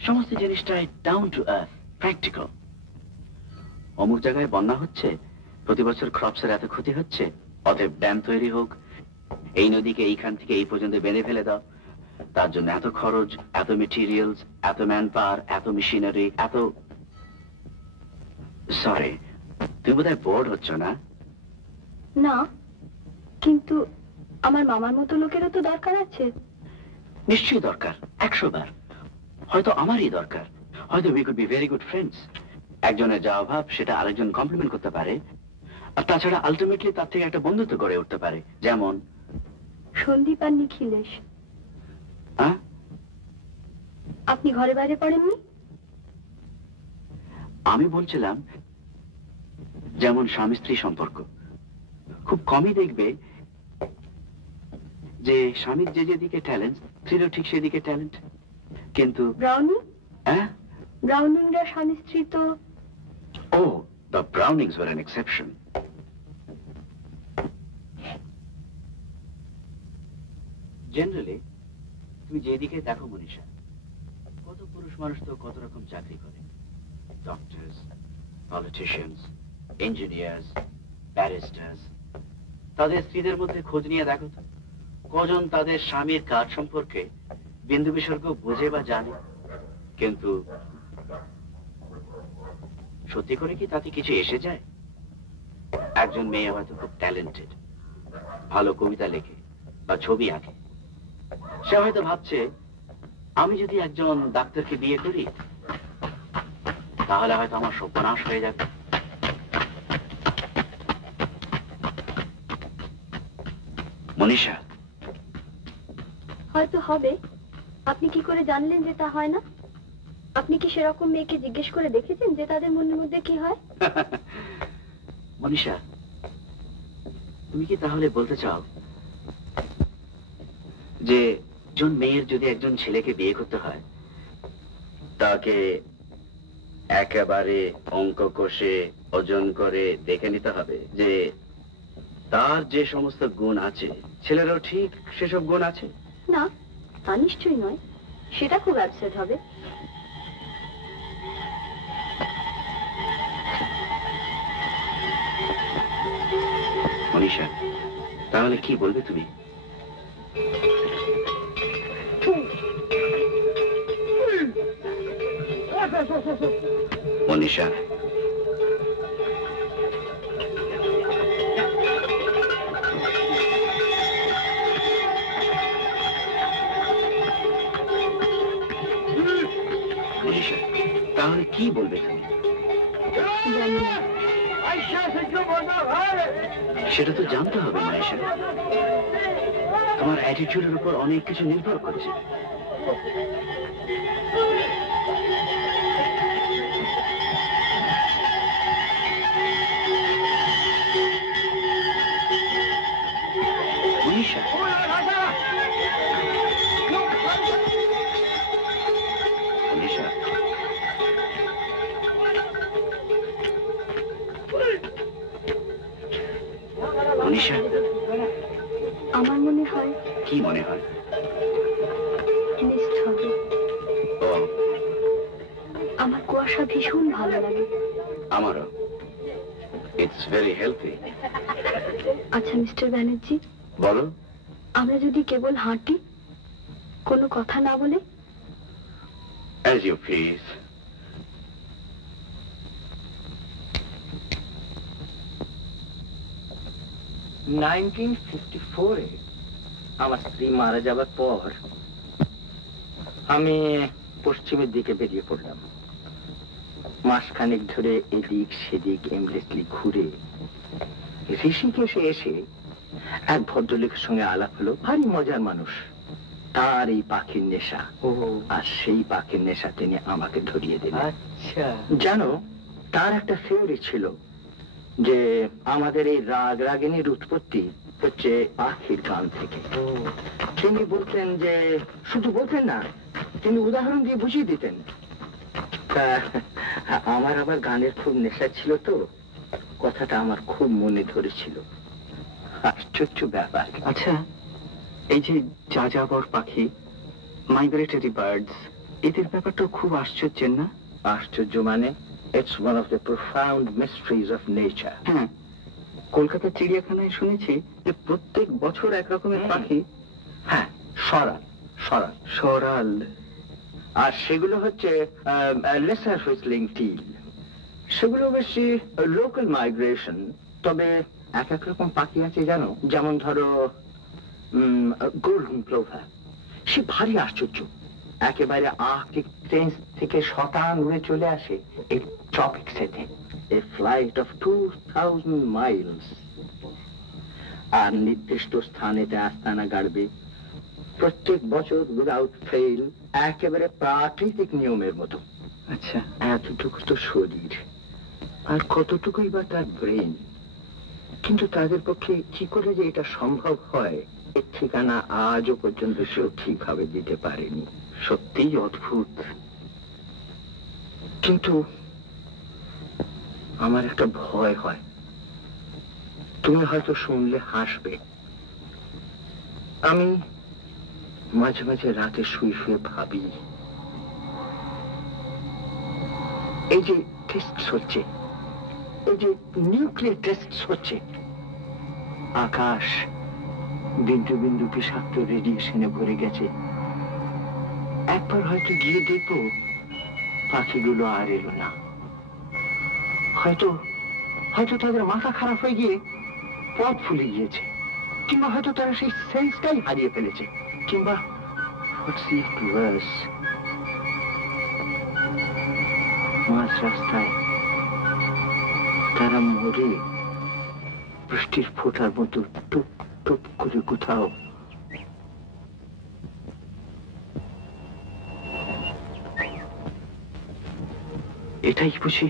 সমস্ত জিনিসটাই ডাউন টু আর্থ, প্র্যাকটিক্যাল। অমুক জায়গায় বন্যা হচ্ছে, প্রতি বছর ক্রপসের এত ক্ষতি হচ্ছে, অতএব ড্যাম তৈরি হোক, এই নদীকে এইখান থেকে এই পর্যন্ত বেঁধে ফেলে দাও, তার জন্য এত খরচ, এত মেটেরিয়ালস, এত ম্যান পাওয়ার, এত মেশিনারি, এত... সরি, তুমি বোধহয় বোর্ড হচ্ছ না? না, কিন্তু আমার মামার মতো লোকেরও তো দরকার আছে। নিশ্চয়ই দরকার, 100 বার। হয়তো আমারই দরকার, হয়তো we could be very good friends. একজনের যা অভাব সেটা আরেকজন কমপ্লিমেন্ট করতে পারে, আর তাছাড়া আলটিমেটলি তার থেকে একটা বন্ধুত্ব গড়ে উঠতে পারে। যেমন সন্দীপ আর নিখিলেশ। হ্যাঁ, আপনি ঘরে বাইরে পড়েননি? আমি বলছিলাম যেমন স্বামী স্ত্রী সম্পর্ক, খুব কমই দেখবে যে স্বামীর যে যেদিকে ট্যালেন্ট, স্ত্রীরও ঠিক সেদিকে ট্যালেন্ট। কিন্তু ব্রাউনিং? হ্যাঁ, ব্রাউনিংরা স্বামী স্ত্রী তো... Oh, the Brownings were an exception. Generally, তুমি যেদিকে দেখো মনীষা, কত পুরুষ মানুষ তো কত রকম চাকরি করে। Doctors, politicians, engineers, barristers. তাদের স্ত্রীদের মধ্যে খোঁজ নিয়ে দেখো তো, কজন তাদের স্বামীর কাজ সম্পর্কে বিন্দু বিসর্গ বোঝে বা জানে। কিন্তু সত্যি করে কি তাতে কিছু এসে যায়? একজন মেয়ে হয়তো খুব ট্যালেন্টেড, ভালো কবিতা লেখে বা ছবি আঁকে। সে হয়তো ভাবছে, আমি যদি একজন ডাক্তারকে বিয়ে করি তাহলে হয়তো আমার সর্বনাশ হয়ে যাবে। মনীষা, হয়তো হবে। আপনি কি করে জানলেন যে তা হয় না? আপনি কি সেরকম মেয়েকে জিজ্ঞেস করে দেখেছেন যে তাদের মনের মধ্যে কি হয়? মনীষা, তুমি কি তাহলে বলতে চাও যে একজন মেয়ের যদি একজন ছেলেকে বিয়ে করতে হয়, তাকে একেবারে অঙ্ক কষে ওজন করে দেখে নিতে হবে যে তার যে সমস্ত গুণ আছে ছেলেরও ঠিক সেসব গুণ আছে? না, তা নিশ্চয়ই নয়। সেটা খুব অ্যাবসার্ড হবে। মনীষা, তাহলে কি বলবে তুমি? মনীষা, মনীষা, তাহলে কি বলবে তুমি? জানি না। সেটা তো জানতে হবে মনীষা। তোমার অ্যাটিটিউডের উপর অনেক কিছু নির্ভর করছে। মনীষা, মনীষা, মনীষা, আমার মনে হয় কি মনে হয়? মিসড হবে। ও, আমার কুয়াশা ভীষণ ভালো লাগে। আমারও। It's very healthy. আচ্ছা মিস্টার ব্যানার্জি, বলো। আমরা যদি কেবল হাঁটি, কোনো কথা না বলে? As you please. আমার স্ত্রী মারা যাবার পর আমি পশ্চিমের দিকে বেরিয়ে পড়লাম। মাসখানেক ধরে এদিক সেদিক এমলেসলি ঘুরে ঋষিকেশে এসে এক ভদ্রলোকের সঙ্গে আলাপ হলো। ভারী মজার মানুষ। তার এই পাখির নেশা, আর সেই পাখির নেশা তিনি আমাকে ধরিয়ে দিলেন। আচ্ছা, জানো, তার একটা থিওরি ছিল যে আমাদের এই রাগ রাগিনীর উৎপত্তি হচ্ছে পাখির গান থেকে। তিনি বলতেন যে, শুধু বলতেন না, তিনি উদাহরণ দিয়ে বুঝিয়ে দিতেন। আমার আবার গানের খুব নেশা ছিল তো, কথাটা আমার খুব মনে ধরেছিল। আশ্চর্য ব্যাপার। আচ্ছা, এই যে যাযাবর পাখি, মাইগ্রেটরি বার্ডস, এদের ব্যাপারটা খুব আশ্চর্যের না? আশ্চর্য মানে, it's one of the profound mysteries of nature. হ্যাঁ, কলকাতার চিড়িয়াখানায় শুনেছি যে প্রত্যেক বছর এক রকমের পাখি। হ্যাঁ, সরাল সরাল সরাল, আর সেগুলো হচ্ছে লেসার হুইসলিং টিল। সেগুলো বেশি লোকাল মাইগ্রেশন, তবে এক এক রকম পাখি আছে জানো, যেমন ধরো গোল্ডেন প্লোভার, সে ভারী আশ্চর্য, একেবারে আর্কটিক রেঞ্জ থেকে শতান উড়ে চলে আসে এই ট্রপিক্সেতে, এ ফ্লাইট অফ 2000 মাইলস, আর নির্দিষ্ট স্থানেতে আস্তানা গাড়বে প্রত্যেক বছর উইদাউট ফেল, একেবারে প্রাকৃতিক নিয়মের মতো। আচ্ছা, এতটুকু তো শরীর, আর কতটুকুই বা তার ব্রেন, কিন্তু তাদের পক্ষে কি করে যে এটা সম্ভব হয় এর ঠিকানা আজও পর্যন্ত সেও ঠিকভাবে দিতে পারেনি। সত্যিই অদ্ভুত। কিন্তু আমার একটা ভয় হয়, তুমি হয়তো শুনলে হাসবে। আমি মাঝে মাঝে রাতে শুয়ে শুয়ে ভাবি, এই যে টেস্ট হচ্ছে, এই যে নিউক্লিয়ার টেস্ট হচ্ছে, আকাশ বিন্দু বিন্দু বিষাক্ত রেডিয়েশনে ভরে গেছে, একবার হয়তো গিয়ে দেখবো পাখিগুলো আর এলো না। হয়তো হয়তো তাদের মাথা খারাপ হয়ে গিয়ে পথ ভুলে গিয়েছে, কিংবা হয়তো তারা সেই সেন্সটাই হারিয়ে ফেলেছে, কিংবা মাঝ রাস্তায় তারা মরে বৃষ্টির ফোঁটার মতো টুপ টুপ করে কোথাও এটাই বুঝি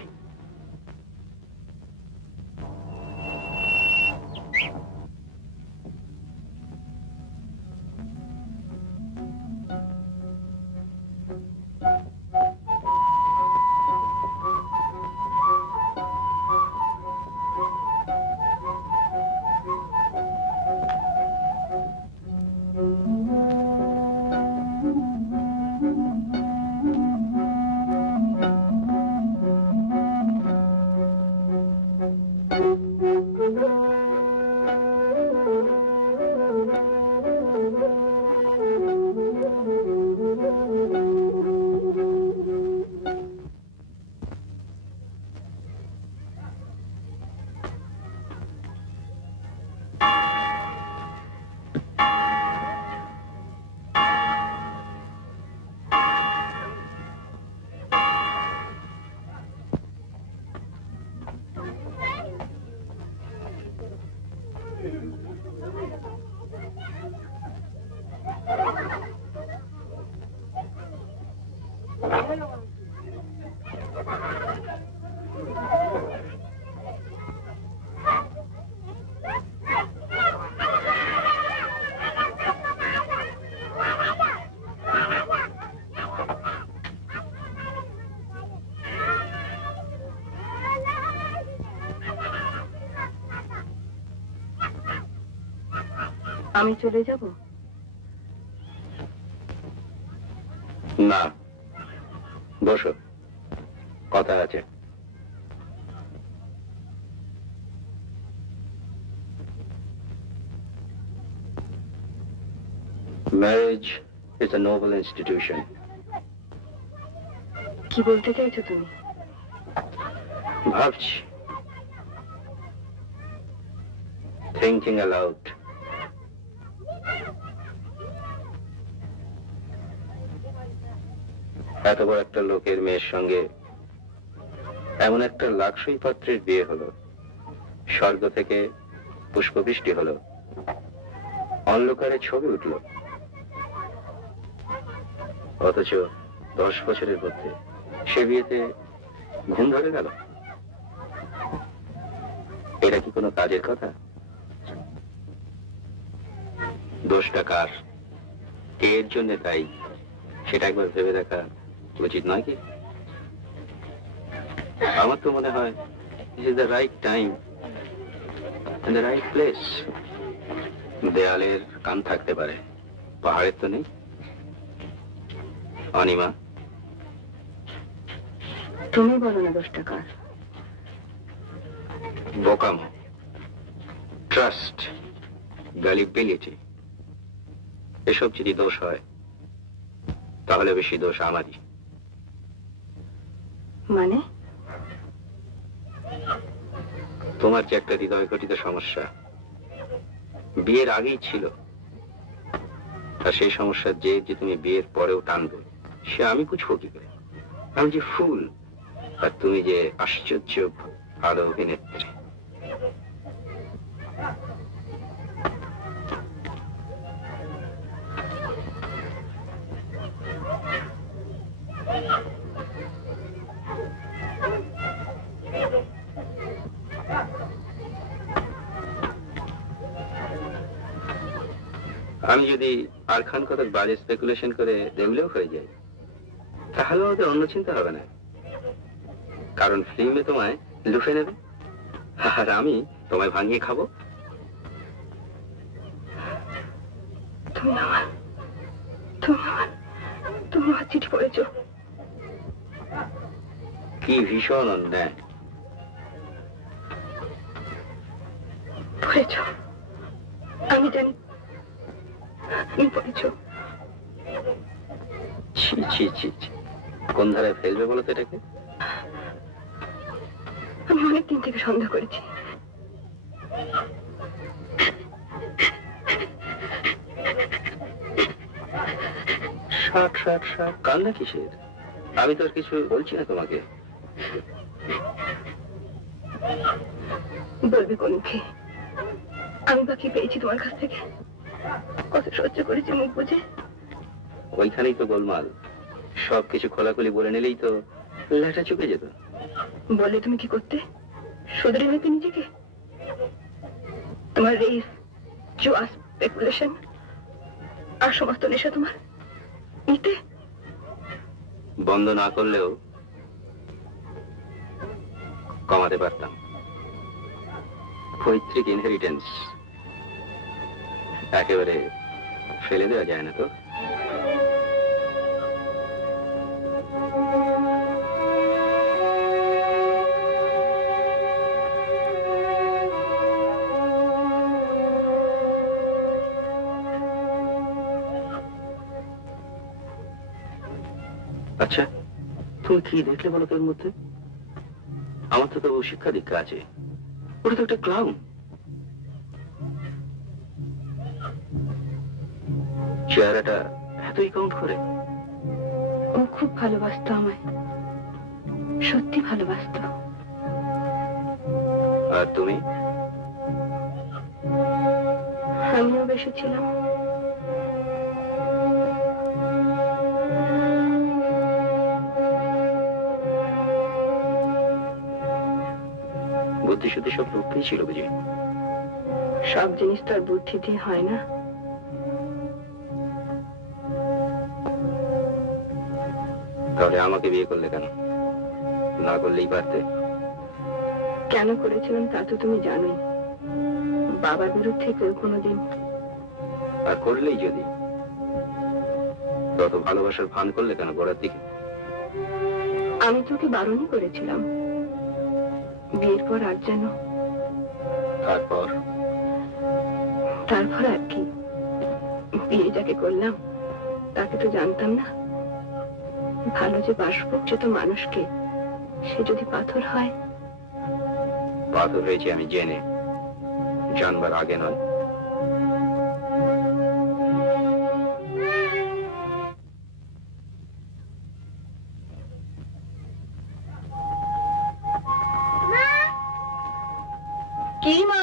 আমি চলে যাব? না, বসো, কথা আছে। Marriage is a noble institution. কি বলতে চাইছো তুমি? ভাবছি, thinking aloud. এত বড় একটা লোকের মেয়ের সঙ্গে এমন একটা লাক্সই পাত্রের বিয়ে হলো, স্বর্গ থেকে পুষ্পবৃষ্টি হলো, অন্ধকারে ছবি উঠল, অথচ 10 বছরের মধ্যে সে বিয়েতে ঘুম ধরে গেল। এটা কি কোনো কাজের কথা? দোষটা কার, কে এর জন্য দায়ী, সেটা একবার ভেবে দেখা উচিত নয় কি? আমার তো মনে হয় this is the right time and the right place. দেয়ালের কান থাকতে পারে, পাহাড়ের তো নেই। অনিমা, তুমি বলো না দোষটা কার? বোকামো, ট্রাস্ট, গ্যালিবিলিটি, এসব যদি দোষ হয় তাহলে বেশি দোষ আমারই। মানে? তোমার যে একটা হৃদয় ঘটিত সমস্যা বিয়ের আগেই ছিল, আর সেই সমস্যার যে তুমি বিয়ের পরেও টানবে, সে আমি বুঝবো কি করে? আমি যে ফুল, আর তুমি যে আশ্চর্য ভালো অভিনেত্রী। আমি যদি আর খান কতক বাজে স্পেকুলেশন করে দেউলেও হয়ে যাই, তাহলে আমাদের অন্য চিন্তা হবে না, কারণ ফিল্মে তোমায় লুফে নেবে আর আমি তোমায় ভাঙিয়ে খাবো। তুমি আমার চিঠি পড়েছ? কি ভীষণ অন্যায়। পড়েছ? আমি জানি তুমি পড়েছ। ছি ছি ছি ছি, কোন ধারায় ফেলবে বলো তো এটাকে? আমি অনেকদিন থেকে সন্দেহ করেছি। কান্না কিসের? আমি তো আর কিছু বলছি না তোমাকে। বলবি কোন মুখে? আমি বা কি পেয়েছি তোমার কাছ থেকে? কত সহ্য করেছি মুখ বুঝে। ওইখানেই তো গোলমাল। সবকিছু খোলাখুলি বলে নিলেই তো লেটা চুকে যেত। বললে তুমি কি করতে? শুধরে নিতে নিজেকে? তোমার রেস, জুয়া, স্পেকুলেশন আর সমস্ত নেশা তোমার নিতে? বন্ধ না করলেও কমাতে পারতাম। পৈতৃক ইনহেরিটেন্স একেবারে ফেলে দেওয়া যায় না তো। আচ্ছা, তুমি কি দেখলে বলো তোর মধ্যে? আমার তো তবু শিক্ষা দীক্ষা আছে। ওটা তো একটা ক্লাউন। চেহারাটা এতই কাউন্ট করে? ও খুব ভালোবাসতো আমায়, সত্যি ভালোবাসতো। আর তুমি? আমিও বেসেছিলাম। বুদ্ধি শুদ্ধি সব রূপেই ছিল বুঝি? সব জিনিস তো আর বুদ্ধি দিয়ে হয় না। তাহলে আমাকে বিয়ে করলে কেন? না করলেই পারতে। কেন করেছিলাম তা তো তুমি জানোই। বাবার বিরুদ্ধে কেউ কোনোদিন। আর করলেই যদি, তত ভালোবাসার ভান করলে কেন গোড়ার দিকে? আমি তোকে বারণই করেছিলাম বিয়ের পর আর যেন। তারপর আর কি, বিয়ে যাকে করলাম তাকে তো জানতাম না ভালো যে বাসবো সে তো মানুষকে, সে যদি পাথর হয়। পাথর হয়েছে আমি জেনে, জানবার আগে নয়। কি মা?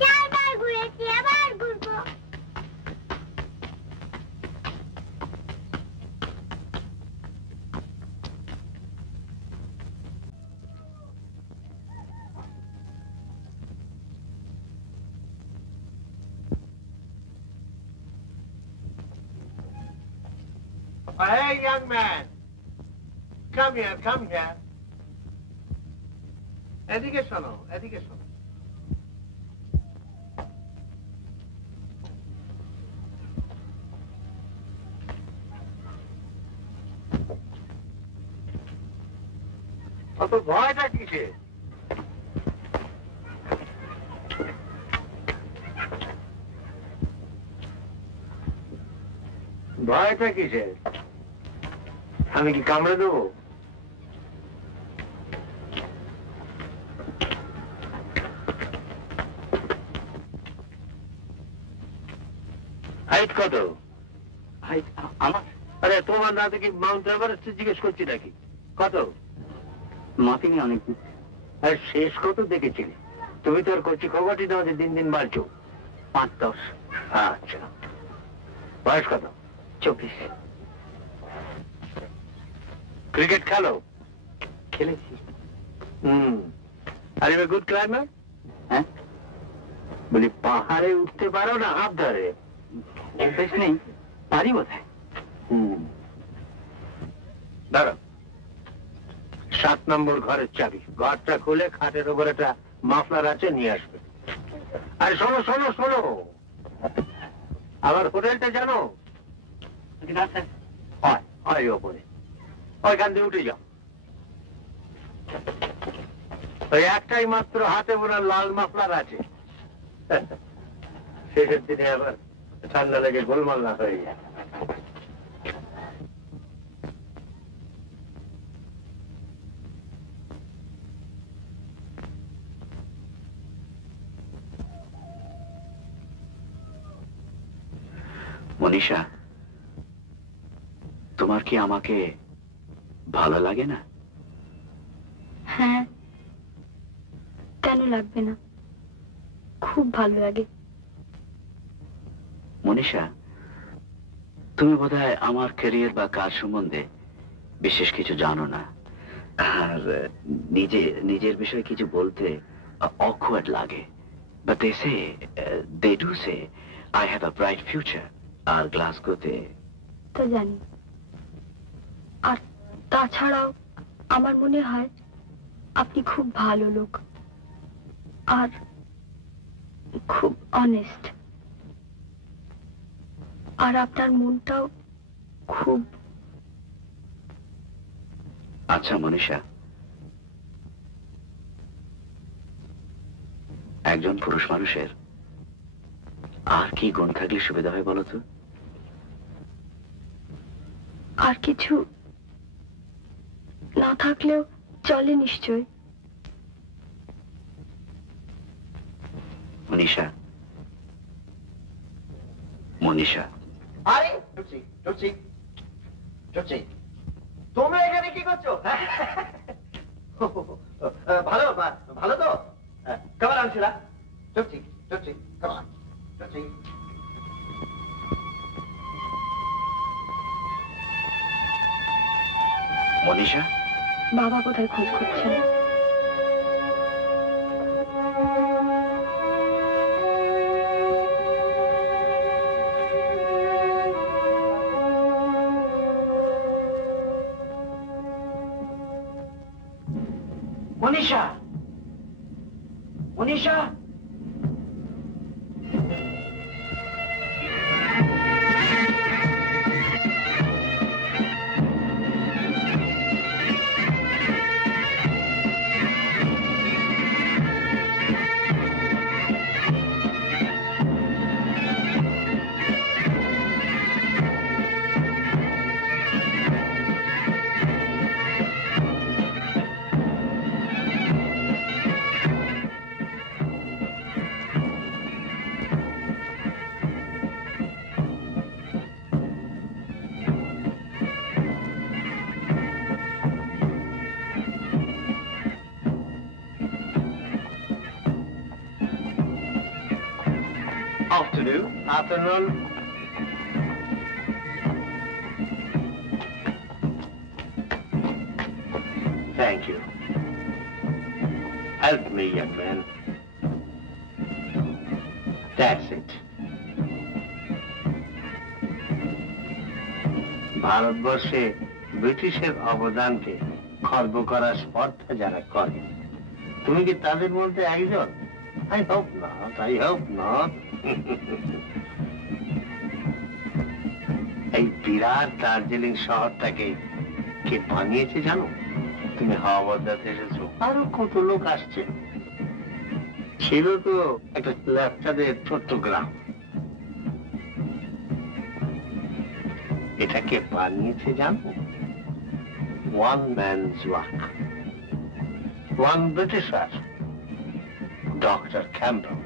চারবার ঘুরেছি, আবার ঘুরবো। Hey, young man. Come here, come here. এদিকে শোনো, এদিকে শোনো। অত ভয়টা কিসে? ভয়টা কিসে? আমি কি কামড়ে দেবো? হাইট কত? হাইট আমার? আরে তোমার না দেখি মাউন্ট এভারেস্ট জিজ্ঞেস করছি নাকি? কত? মাপিনি অনেকদিন। আর শেষ কত দেখেছিলে? তুমি তো আর কচি খবরটি নাও যে দিন দিন বাড়ছো। 5-10। আচ্ছা, বয়স কত? 24। ক্রিকেট খেলো? খেলেছি। Are you a good climber? হ্যাঁ, বলি পাহাড়ে উঠতে পারো না হাত ধরে? অভ্যেস নেই, পারি বোধহয়। দাঁড়াও, 7 নম্বর ঘরের চাবি। ঘরটা খুলে খাটের উপর একটা মাফলার আছে, নিয়ে আসবে। আরে শোনো শোনো শোনো, আবার হোটেলটা জানো? না স্যার। হয় হয় ওপরে, ওইখান দিয়ে উঠে যাও। ওই একটাই মাত্র হাতে বোনা লাল মাফলার আছে। শেষের দিনে আবার ঠান্ডা লেগে গোলমাল না হয়ে যায়। মনীষা, তোমার কি আমাকে ভালো লাগে না? হ্যাঁ, কেন লাগবে না, খুব ভালো লাগে। মনীষা, তুমি বোধহয় আমার ক্যারিয়ার বা কাজ সম্বন্ধে বিশেষ কিছু জানো না, আর নিজের বিষয়ে কিছু বলতে awkward লাগে। But they do say I have a bright future. আর গ্লাসগোতে তা জানি, আর তাছাড়াও আমার মনে হয় আপনি খুব ভালো লোক আর খুব অনেস্ট, আর আপনার মনটাও খুব। আচ্ছা মনীষা, একজন পুরুষ মানুষের আর কি গুণ থাকলে সুবিধা হয় বলো তো? আর কিছু না থাকলেও চলে নিশ্চয়। মনীষা, মনীষা। আরে টুচি টুচি টুচি, তোমরা এখানে কি করছো? ভালো ভালো তো? কেমন আনছিলা? টুচি টুচি, কেমন টুচি? মনীষা, বাবা কোথায় খোঁজ করছেন? Manisha, Manisha. to do. Afternoon. Thank you. Help me, young man. That's it. ভারতবর্ষে ব্রিটিশের অবদানকে খর্ব করার স্পর্ধা যারা করে, তুমি কি তাদের মধ্যে একজন? I hope not. I hope not. এই বিরাট দার্জিলিং শহরটাকে কে বানিয়েছে জানো? তুমি হাওয়া বদলাতে এসেছো, আরো কত লোক আসছে। ছিল তো একটা লেফটাদের ছোট্ট গ্রাম, এটাকে বানিয়েছে জানো? One man's work. One Britisher, Dr. Campbell.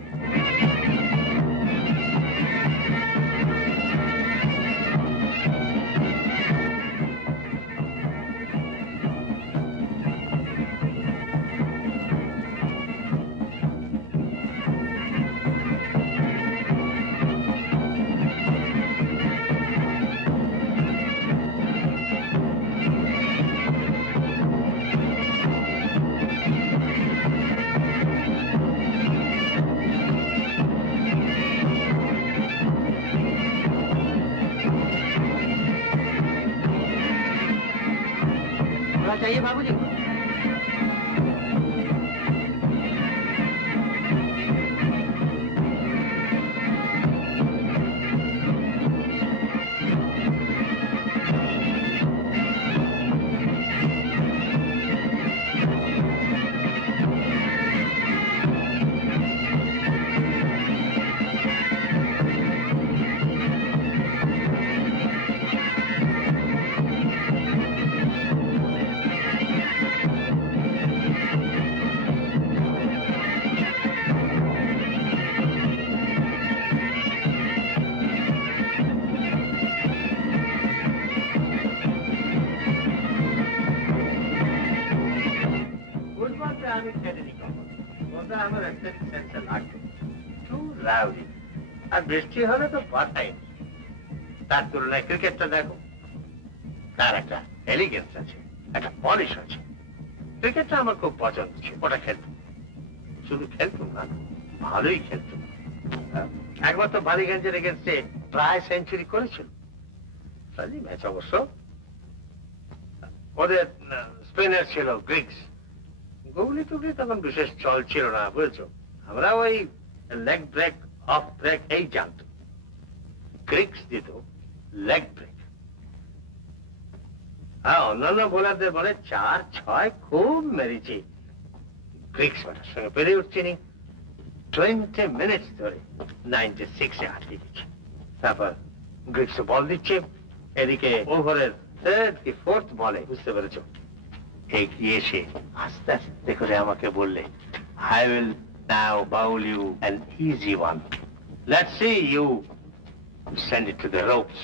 चाहिए बाबूजी? আর বৃষ্টি হলে তো পাঠাই, তার তুলনায় ক্রিকেটটা দেখো, তার একটা এলিগেন্স আছে, একটা পলিশ আছে। ক্রিকেটটা আমার খুব পছন্দ ছিল, ওটা খেলতো, শুধু খেলতো না, ভালোই খেলতো। একবার তো বালিগঞ্জের এগেন্সে প্রায় সেঞ্চুরি করেছিল। ম্যাচ অবশ্য ওদের স্পিনার ছিল গ্রিক্স। গুগলি টুগলি তখন বিশেষ চল ছিল না, বুঝেছো? আমরা ওই লেগ ব্রেক, অফ ব্রেক এই জানত। গ্রিক্স দিত লেগ ব্রেক। হ্যাঁ, অন্যান্য বোলারদের বলে 4-6 খুব মেরেছি, গ্রিক্স ব্যাটার সঙ্গে পেরে উঠছিনি। 20 মিনিটস ধরে 96-এ আটকে দিচ্ছে। তারপর গ্রিক্স বল দিচ্ছে, এদিকে ওভারের 3rd কি 4th বলে, বুঝতে পেরেছ, এগিয়ে এসে আস্তে আস্তে করে আমাকে বললে, I will now bowl you an easy one. Let's see you send it to the ropes.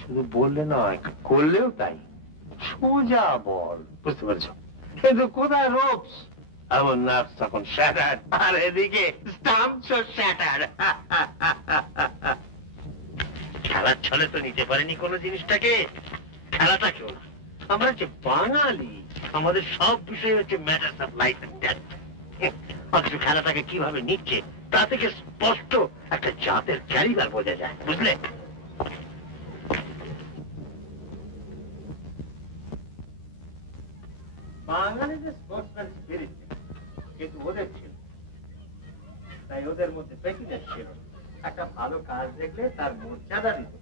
শুধু বললে নয়, করলেও তাই, সোজা বল, বুঝতে পেরেছ? কিন্তু কোথায় রোপস? আমার নার্ভস তখন শ্যাটার্ড, আর এদিকে স্টাম্পসও শ্যাটার্ড। খেলার ছলে তো নিতে পারেনি কোনো জিনিসটাকে, খেলাটা কেউ না। আমরা যে বাঙালি, আমাদের সব বিষয় হচ্ছে matters of life and death. অথচ খেলাটাকে কিভাবে নিচ্ছে তা থেকে স্পষ্ট একটা জাতের ক্যারিবার বোঝা যায়, বুঝলে? বাঙালিদের স্পোর্টসম্যান স্পিরিট কিন্তু ওদের ছিল, তাই ওদের মধ্যে প্রেসিডেন্ট ছিল, একটা ভালো কাজ দেখলে তার মর্যাদা দিত।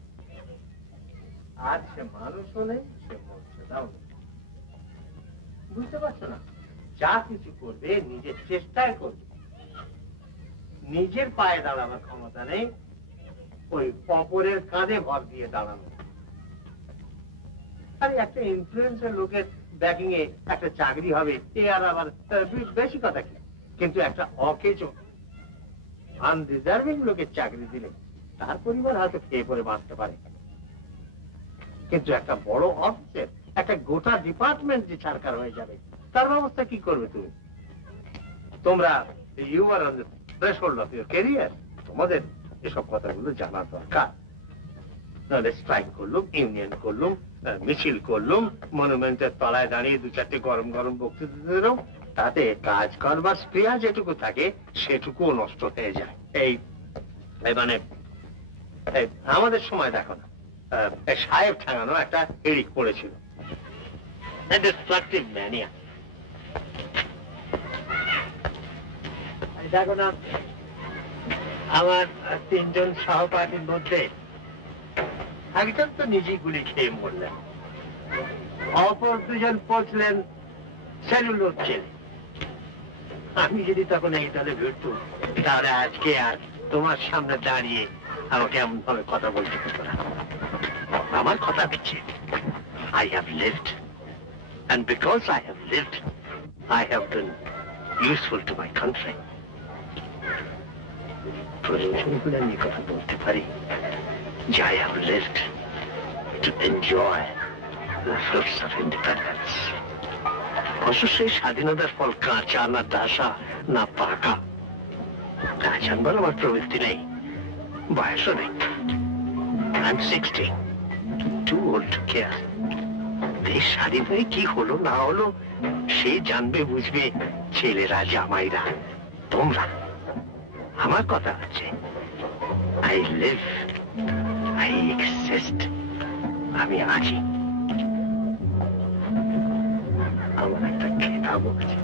আজ সে মানুষও নেই, সে মর্যাদাও নেই, বুঝতে পারছো না? যা কিছু করবে নিজের চেষ্টায় করবে, নিজের পায়ে দাঁড়াবার ক্ষমতা নেই, ওই অপরের কাঁধে ভর দিয়ে দাঁড়ানো। আরে একটা ইনফ্লুয়েন্সার লোকের ব্যাকিং এ একটা চাকরি হবে, এ আর আবার বেশি কথা কি? কিন্তু একটা অকেজো আনডিজার্ভিং লোকের চাকরি দিলে তার পরিবার হয়তো খেয়ে পরে বাঁচতে পারে, কিন্তু একটা বড় অফিসের একটা গোটা ডিপার্টমেন্ট যে ছাড়কার হয়ে যাবে, তার ব্যবস্থা কি করবে তুমি? তোমরা you are on the threshold of your career, তোমাদের এসব কথাগুলো জানা দরকার। নাহলে স্ট্রাইক করলুম, ইউনিয়ন করলুম, মিছিল করলুম, মনুমেন্টের তলায় দাঁড়িয়ে 2-4টে গরম গরম বক্তৃতা দিলাম, তাতে কাজ করবার স্প্রিয়া যেটুকু থাকে সেটুকুও নষ্ট হয়ে যায়। এই মানে আমাদের সময় দেখো না, সাহেব ঠাঙানো একটা এরিক পড়েছিল, ডিস্ট্রাকটিভ ম্যানিয়া। দেখো না, আমার 3জন সহপাঠীর মধ্যে একজন তো নিজেই গুলি খেয়ে মরলেন, অপর 2জন পৌঁছলেন সেলুলোর জেলে। আমি যদি তখন এই দলে ভিড়তুম, তাহলে আজকে আর তোমার সামনে দাঁড়িয়ে আমাকে এমন ভাবে কথা বলতে হতো না। আমার কথা হচ্ছে, I have lived, and because I have lived, I have been useful to my country. প্রয়োজন হলে আমি কথা বলতে পারি যে I have lived to enjoy the fruits of independence. অবশ্য সেই স্বাধীনতার ফল কাঁচা না দাসা না পাকা, তা জানবার আমার প্রবৃত্তি নেই, বয়সও নেই। I'm 60, too old to care. দেশ স্বাধীন হয়ে কি হলো না হলো সে জানবে বুঝবে ছেলেরা, জামাইরা, তোমরা। আমার কথা হচ্ছে, I live, I exist, আমি আছি। আমার একটা খেতাবও আছে,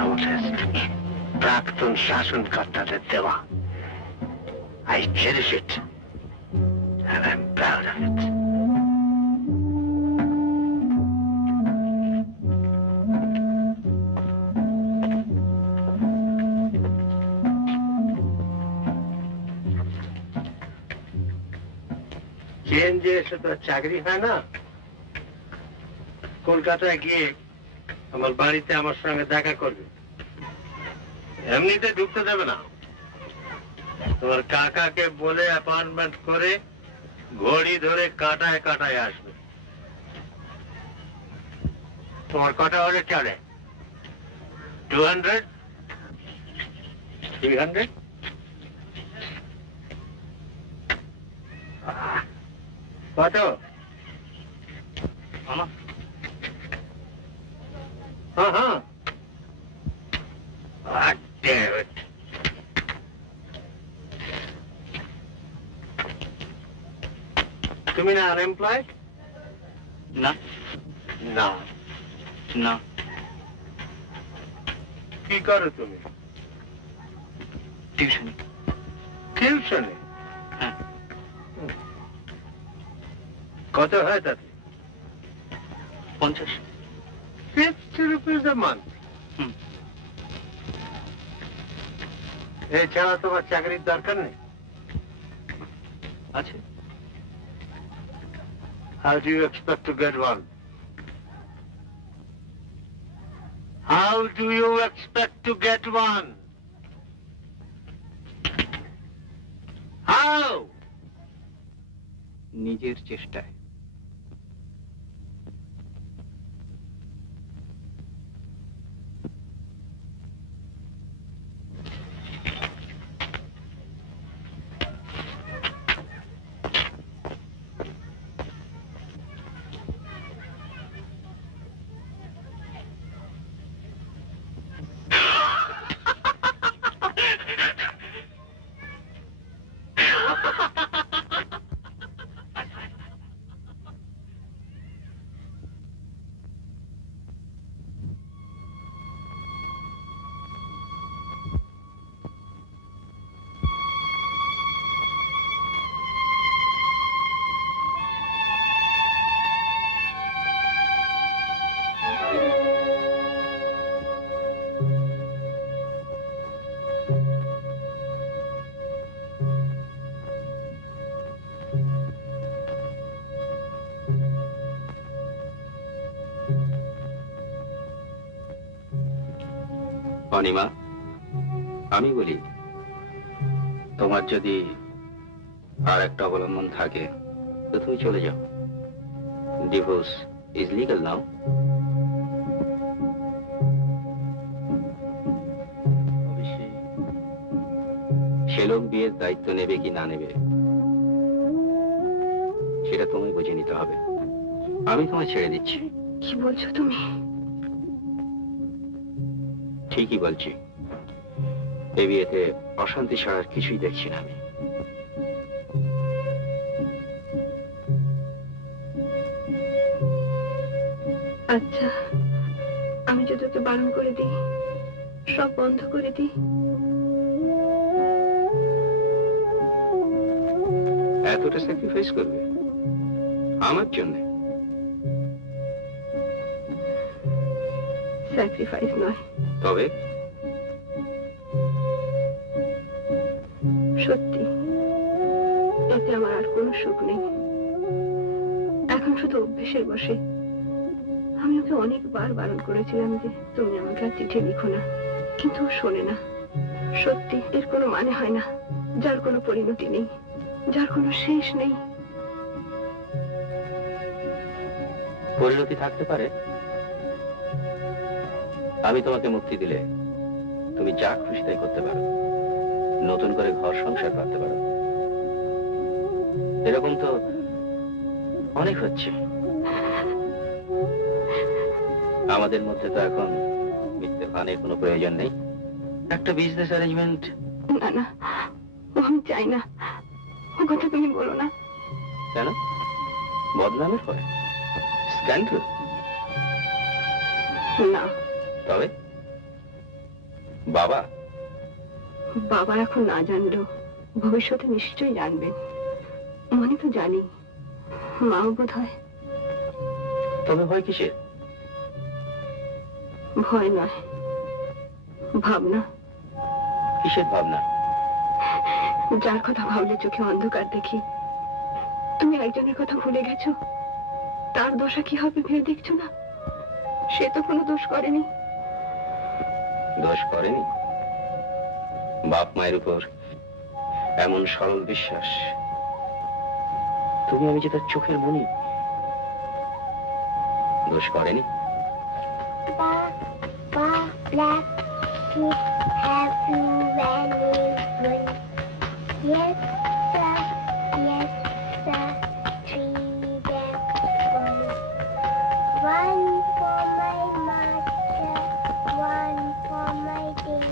আমাদের প্রাক্তন শাসনকর্তাদের দেওয়া। I cherish it, and I'm proud of it. চেঞ্জে এসে তো চাকরি হয় না। কলকাতায় গিয়ে আমার বাড়িতে আমার সঙ্গে দেখা করবে, এমনিতে ঢুকতে দেবে না। তোমার কাকাকে বলে অ্যাপয়েন্টমেন্ট করে ঘড়ি ধরে কাটায় কাটায় আসবে। তোমার কটা হলে চলে? 200, 300? কত? হ্যাঁ, damn it. তুমি না আনএমপ্লয়েড? না না। না। কি করো তুমি? টিউশন। টিউশনে? হ্যাঁ। কত হয় তাতে? 50। 50 rupees a month? এছাড়া তোমার চাকরির দরকার নেই? আছে। How do you expect to get one? How do you expect to get one? How? নিজের চেষ্টায়। অনিমা, আমি বলি, তোমার যদি আর একটা অবলম্বন থাকে তো তুমি চলে যাও। ডিভোর্স ইজ লিগাল নাও। অবশ্যই সে লোক বিয়ের দায়িত্ব নেবে কি না নেবে সেটা তুমি বুঝে নিতে হবে। আমি তোমায় ছেড়ে দিচ্ছি। কি বলছো তুমি? ঠিকই বলছি। এই বিয়েতে অশান্তি ছাড়ার কিছুই দেখছি না আমি। আচ্ছা, আমি যদি ওকে বারণ করে দিই, সব বন্ধ করে দিই, এতটা স্যাক্রিফাইস করবে আমার জন্য? স্যাক্রিফাইস নয়, তবে সত্যি এতে আমার আর কোনো সুখ নেই। এখন শুধু অভ্যেসের বসে আমি ওকে অনেকবার বারণ করেছিলাম যে তুমি আমাকে আর চিঠি লিখো না, কিন্তু ও শোনে না। সত্যি এর কোনো মানে হয় না, যার কোনো পরিণতি নেই, যার কোনো শেষ নেই। পরিণতি থাকতে পারে। আমি তোমাকে মুক্তি দিলে তুমি যা খুশি তাই করতে পারো, নতুন করে ঘর সংসার করতে পারো। এরকম তো অনেক হচ্ছে। আমাদের মধ্যে তো এখন মিথ্যে ফানের কোনো প্রয়োজন নেই। একটা বিজনেস অ্যারেঞ্জমেন্ট। না না, ও আমি চাই না। ও কথা তুমি বলো না। কেন? বদনামের হয়? স্ক্যান্ডাল? না। তবে বাবা? বাবা এখন না জানলেও ভবিষ্যতে নিশ্চয়ই জানবেন। মনে তো জানি, মাও বোধ হয়। তবে ভয় কিসের? ভয় নয়, ভাবনা। কিসের ভাবনা? যার কথা ভাবলে চোখে অন্ধকার দেখি। তুমি একজনের কথা ভুলে গেছো, তার দোষা কি হবে ভেবে দেখছো না? সে তো কোনো দোষ করেনি। দোষ করেনি? বাপ মায়ের উপর এমন সরল বিশ্বাস। তুমি আমি যে তার চোখের মনি। দোষ করেনি? Black sheep have you valued? Yes, sir. Yes, sir. 3 black ones. 1 for my master, 1 for my day.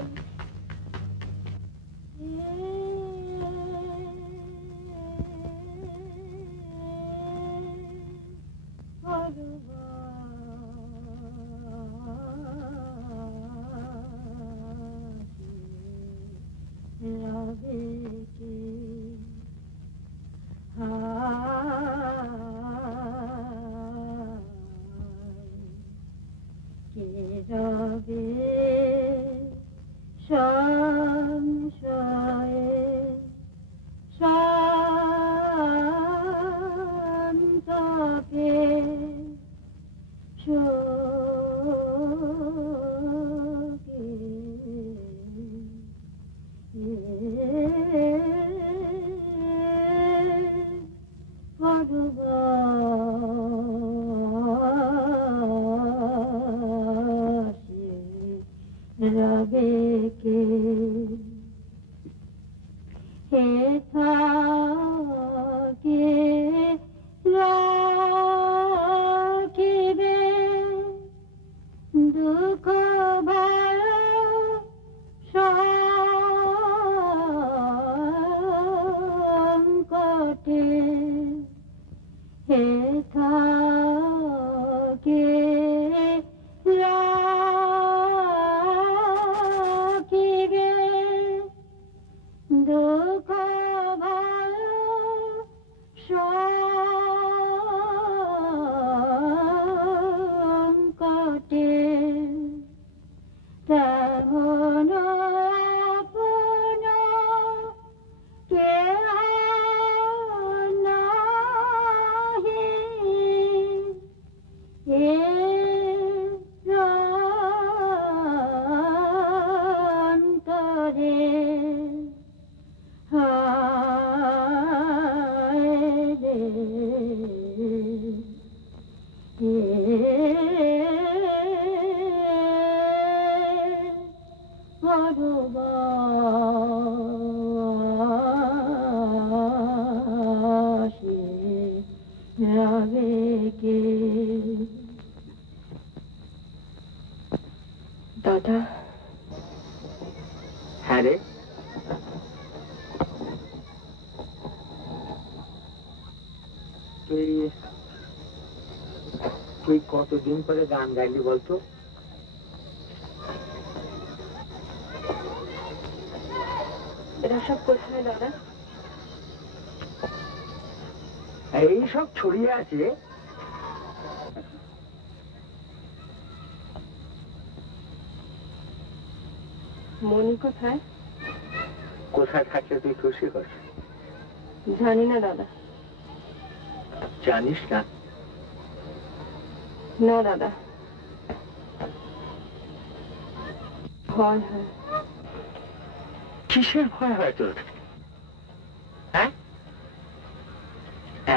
ভালোবাসে যাবে কে? দাদা। হ্যাঁ রে, তুই কতদিন পরে গান গাইলি বলতো? এরা সব কোথায় দাদা? এই সব ছড়িয়ে আছে। মনি কোথায়? কোথায় থাকলে তুই খুশি কর? জানি না দাদা। জানিস না? না দাদা, ভয় হয়। কিসের ভয় হয় তোর? হ্যাঁ,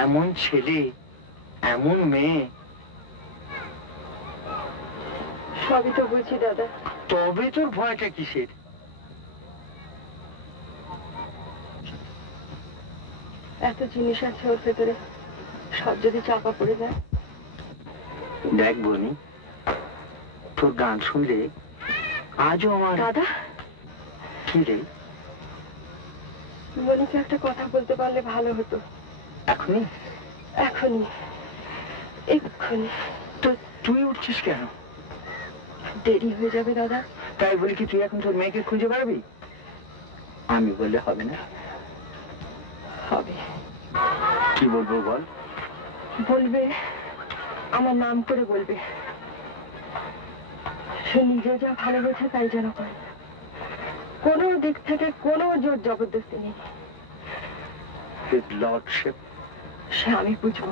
এমন ছেলে, এমন মেয়ে। সবই তো বুঝি দাদা। তবে তোর ভয়টা কিসের? এত জিনিস আছে ওর ভেতরে, সব যদি চাপা পড়ে যায়। দেখ বনি, তোর গান শুনলে আজও আমার। দাদা, কি রে? মনিকে একটা কথা বলতে পারলে ভালো হতো। এখনই? এখনই, এক্ষুনি। তো তুই উঠছিস কেন? দেরি হয়ে যাবে দাদা। তাই বলি কি তুই এখন তোর মেয়েকে খুঁজে পারবি? আমি বললে হবে না? হবে। কি বলবো বল? বলবে, আমার নাম করে বলবে। সে নিজে যা ভালো বোঝে তাই যেন করে, কোনো দিক থেকে কোনো জোর জবরদস্তি নেই। লর্ডশিপ সে আমি বুঝবো,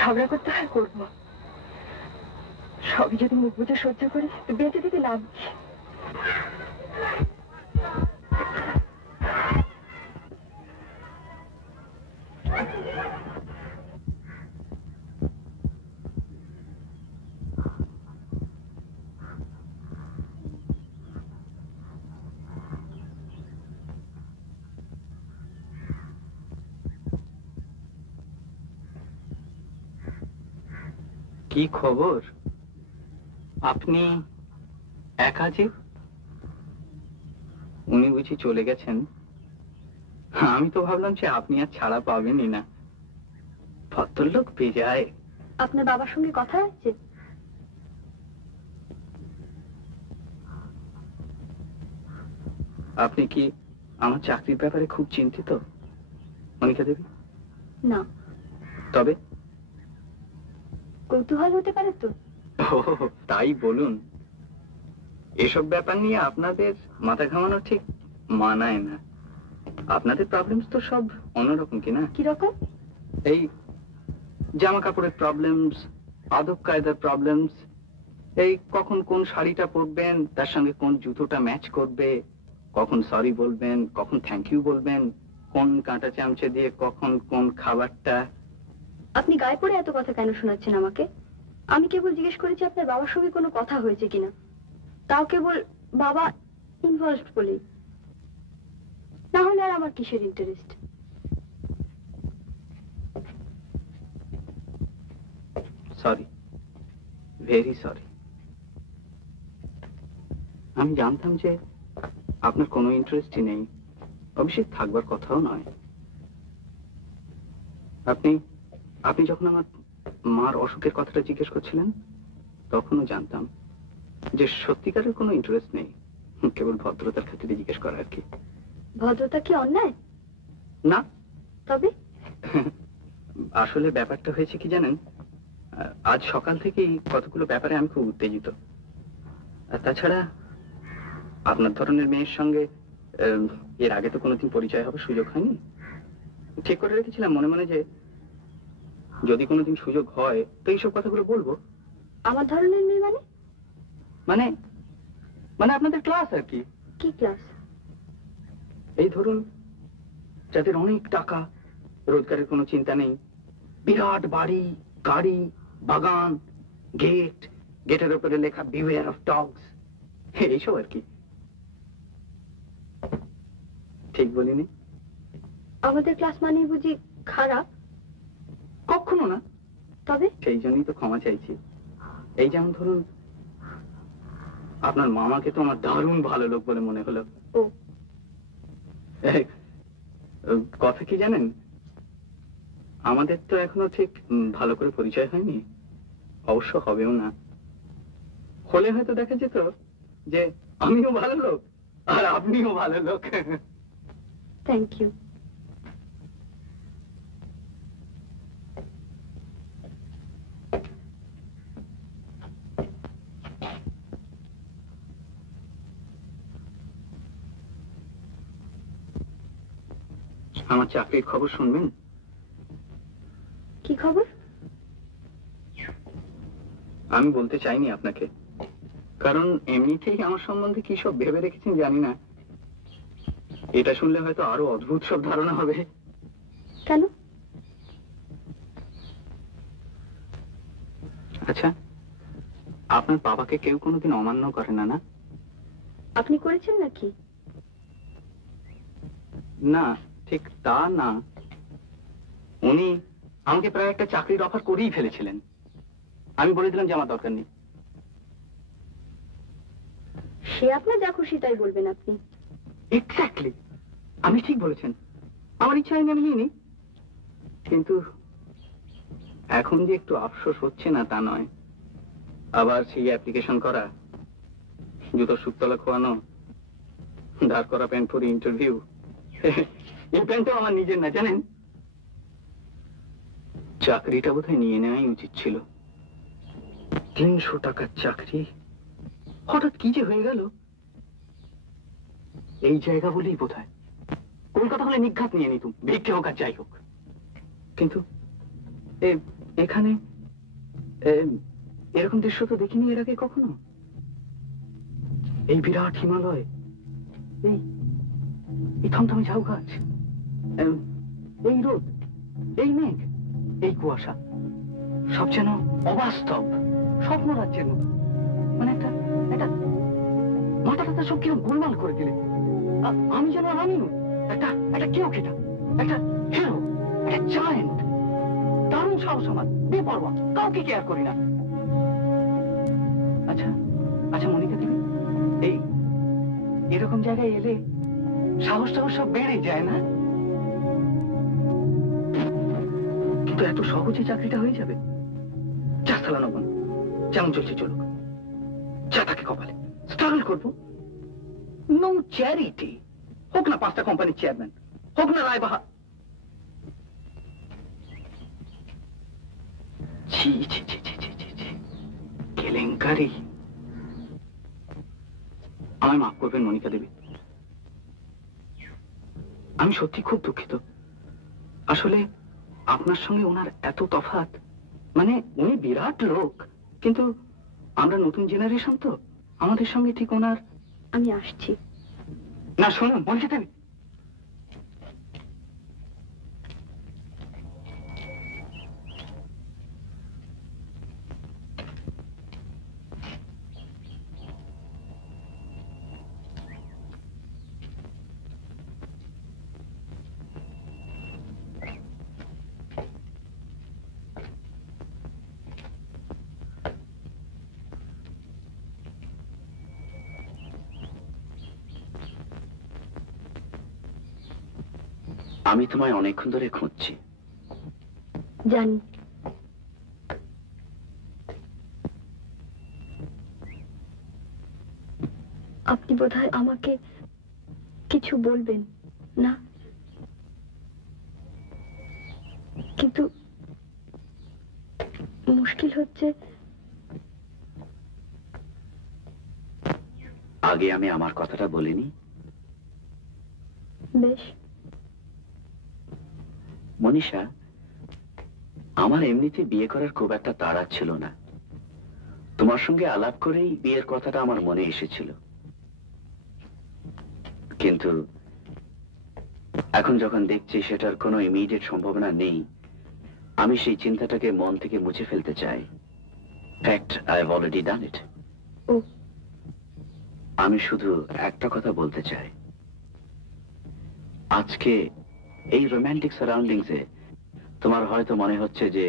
ঝগড়া করতে হয় করবো। সবই যদি মুখ বুঝে সহ্য করি তো বেঁচে থেকে লাভ কি? কি খবর? আপনি একা যে? উনি বুঝি চলে গেছেন? আমি তো ভাবলাম যে আপনি আর ছাড়া পাবেনই না। ভদ্রলোক বেজায়। আপনার বাবার সঙ্গে কথা হচ্ছে? আপনি কি আমার চাকরির ব্যাপারে খুব চিন্তিত মনিকা দেবী? না। তবে কৌতূহল হতে পারে তো। ও তাই বলুন। এসব ব্যাপার নিয়ে আপনাদের মাথা ঘামানো ঠিক মানায় না। আপনাদের প্রবলেমস তো সব অন্যরকম, কিনা? কিরকম? এই জামা কাপড়ের প্রবলেমস, আদব কায়দার প্রবলেমস, এই কখন কোন শাড়িটা পরবেন, তার সঙ্গে কোন জুতোটা ম্যাচ করবে, কখন সরি বলবেন, কখন থ্যাংক ইউ বলবেন, কোন কাঁটা চামচে দিয়ে কখন কোন খাবারটা। আপনি গায়ে পড়ে এত কথা কেন শোনাচ্ছেন আমাকে? আমি কেবল জিজ্ঞেস করেছি আপনার বাবার সঙ্গে কোনো কথা হয়েছে কিনা, তাও কেবল বাবা ইনভলভড বলেই। না হলে আর আমার কিসের ইন্টারেস্ট? Sorry, very sorry. আমি জানতাম যে আপনার কোনো ইন্টারেস্টই নেই, অবশ্যই থাকবার কথাও নয়। আপনি যখন আমার মার অসুখের কথাটা জিজ্ঞেস করছিলেন তখনও জানতাম যে সত্যিকারের কোনো ইন্টারেস্ট নেই, কেবল ভদ্রতার খাতিরে জিজ্ঞেস করা আর কি। ভদ্রতা কি অন্যায়? না। তবে আসলে ব্যাপারটা হয়েছে কি জানেন, আজ সকাল থেকেই কতগুলো ব্যাপারে আমি খুব উত্তেজিত। আর তাছাড়া আপনার ধরনের মেয়ের সঙ্গে এর আগে তো কোনোদিন পরিচয় হবার সুযোগ হয়নি। ঠিক করে রেখেছিলাম মনে মনে যে যদি কোনোদিন সুযোগ হয় তো এইসব কথাগুলো বলবো। আমার ধরনের মেয়ে মানে? মানে মানে আপনাদের ক্লাস আর কি। কি ক্লাস? এই ধরুন, যাদের অনেক টাকা, রোজগারের কোনো চিন্তা নেই, বিরাট বাড়ি, গাড়ি, বাগান, গেটের উপরে লেখা বিওয়্যার অফ ডগস, এইসব আর কি। ঠিক বলিনি? আমাদের ক্লাস মানে বুঝি খারাপ? কখনো না। তবে সেই জন্যই তো ক্ষমা চাইছি। এই যেমন ধরুন, আপনার মামাকে তো আমার দারুণ ভালো লোক বলে মনে হলো। ও কথা কি জানেন, আমাদের তো এখনো ঠিক ভালো করে পরিচয় হয়নি, অবশ্য হবেও না। হলে হয়তো দেখা যেত যে আমিও ভালো লোক আর আপনিও ভালো লোক। Thank you. আমার চাকরির খবর শুনবেন? কি খবর? আমি বলতে চাইনি আপনাকে, কারণ এমনিতেই আমার সম্বন্ধে কি সব ভেবে রেখেছেন জানি না। এটা শুনলে হয়তো আরো অদ্ভুত সব ধারণা হবে। কেন? আচ্ছা, আপনার বাবাকে কেউ কোনোদিন অমান্য করে না? না, আপনি করেছেন নাকি? না, ঠিক তা না। উনি আমাকে প্রায় একটা চাকরির অফার করেই ফেলেছিলেন। আমি বলে দিলাম যে আমার দরকার নেই। সে আপনার যা খুশি তাই বলবেন আপনি। এক্স্যাক্টলি, আমি ঠিক বলেছেন। আমার ইচ্ছা হয়নি আমি নিইনি, কিন্তু এখন যে একটু আফসোস হচ্ছে না তা নয়। আবার সেই অ্যাপ্লিকেশন করা, জুতোর সুতলা খোয়ানো, দাঁড় করা প্যান্ট পরে ইন্টারভিউ। এই প্যান্টটাও আমার নিজের না জানেন। চাকরিটা বোধহয় নিয়ে নেওয়াই উচিত ছিল। 300 টাকার চাকরি হঠাৎ কি যে হয়ে গেল। এই জায়গা বলেই বোধহয়, কলকাতা হলে নিঘাত নিয়ে নিতুম, ভিক্ষে হোক আর যাই হোক। কিন্তু এখানে এরকম দৃশ্য তো দেখিনি এর আগে কখনো। এই বিরাট হিমালয়, এই থমথমে ঝাউ গাছ, এই রোদ, এই মেঘ, এই কুয়াশা, সব যেন অবাস্তব, স্বপ্ন রাজ্যের মতো। মানে একটা মাথা সব কিরকম গোলমাল করে দিলে। আমি যেন আমি নই, একটা কেউ খেটা, একটা হিরো, একটা জায়েন্ট, দারুণ সাহস আমার, বেপরোয়া, কাউকে কেয়ার করি না। আচ্ছা আচ্ছা মনিকা দেবী, এরকম জায়গায় এলে সাহস টাহস সব বেড়ে যায় না? কিন্তু এত সহজে চাকরিটা হয়ে যাবে? যা চালানো বোন, যেমন চলছে চলুক, যা থাকে কপালে, স্ট্রাগল করবো। নো চ্যারিটি, হোক না 5টা কোম্পানির চেয়ারম্যান, হোক না রায়বাহার। ছি ছি ছি ছি ছি ছি ছি, কেলেঙ্কারি। আমায় মাফ করবেন মনিকা দেবী, আমি সত্যি খুব দুঃখিত। আসলে আপনার সঙ্গে ওনার এত তফাৎ, মানে উনি বিরাট লোক, কিন্তু আমরা নতুন জেনারেশন তো, আমাদের সঙ্গে ঠিক ওনার। আমি আসছি। না শুনুন মনিকা দেবী, আমি তোমায় অনেকক্ষণ ধরে খুঁজছি। জানি। আপনি বোধহয় আমাকে কিছু বলবেন না, কিন্তু মুশকিল হচ্ছে। আগে আমি আমার কথাটা বলিনি? বেশ। মনীষা, আমার এমনিতে বিয়ে করার খুব একটা তাড়া ছিল না। তোমার সঙ্গে আলাপ করেই বিয়ের কথাটা আমার মনে এসেছিল, কিন্তু এখন যখন দেখছি সেটার কোনো ইমিডিয়েট সম্ভাবনা নেই, আমি সেই চিন্তাটাকে মন থেকে মুছে ফেলতে চাই। Fact, I have already done it. আমি শুধু একটা কথা বলতে চাই, আজকে এই রোম্যান্টিক সারাউন্ডিংসে তোমার হয়তো মনে হচ্ছে যে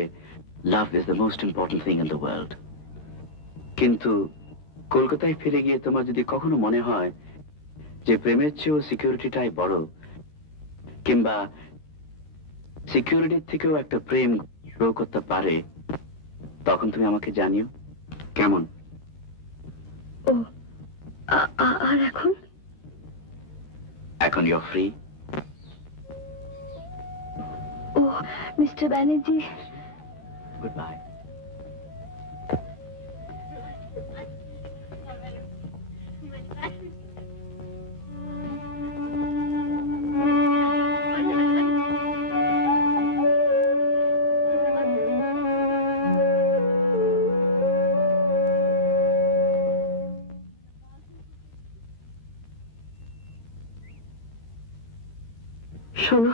love is the most important thing in the world, কিন্তু কলকাতায় ফিরে গিয়ে তোমার যদি কখনো মনে হয় যে প্রেমের চেয়েও সিকিউরিটিটাই বড়, কিংবা সিকিউরিটির থেকেও একটা প্রেম গ্রো করতে পারে, তখন তুমি আমাকে জানিও। কেমন? ও আর এখন? এখন ইউ আর ফ্রি। ও মিস্টার ব্যানার্জি, গুড বাই। শোনো,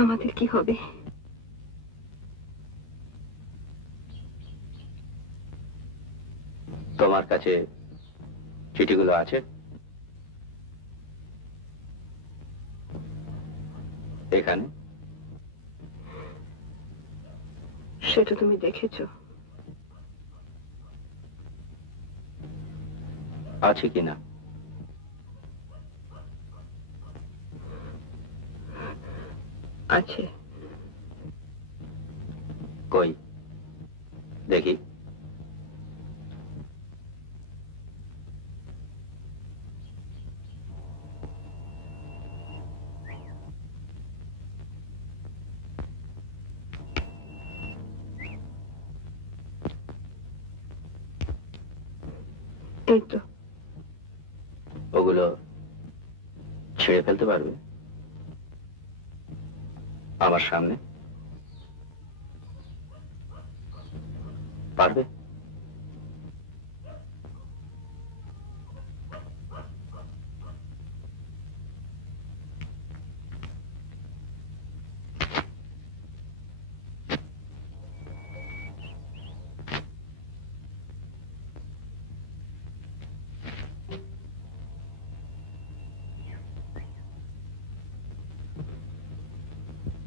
আমাদের কি হবে? তোমার কাছে চিঠিগুলো আছে? এখানে সেটা তুমি দেখেছো? আছে কিনা? আছে। কই দেখি। এই তো। ওগুলো ছেড়ে ফেলতে পারবে আমার সামনে? পারবে?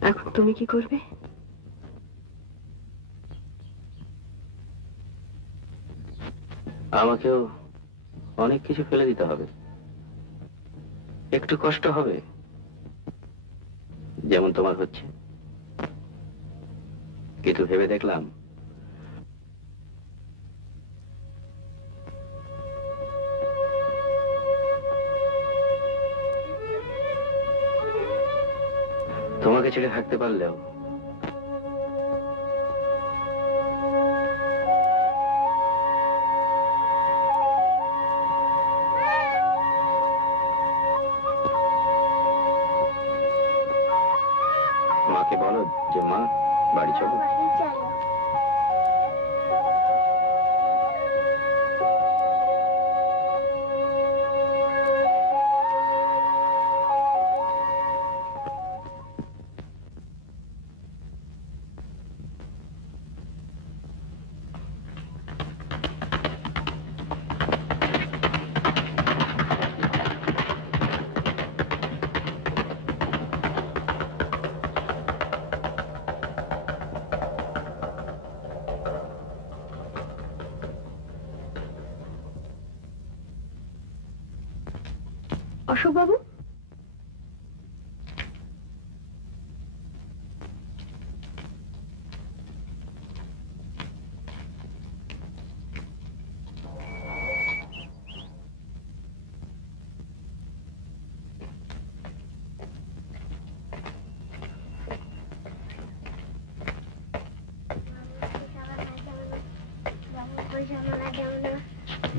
এখন তুমি কি করবে? আমাকেও অনেক কিছু ফেলে দিতে হবে, একটু কষ্ট হবে, যেমন তোমার হচ্ছে। কিন্তু ভেবে দেখলাম তোমাকে ছেড়ে থাকতে পারলেও মাকে বলো যে মা বাড়ি চলো। অশোক বাবু,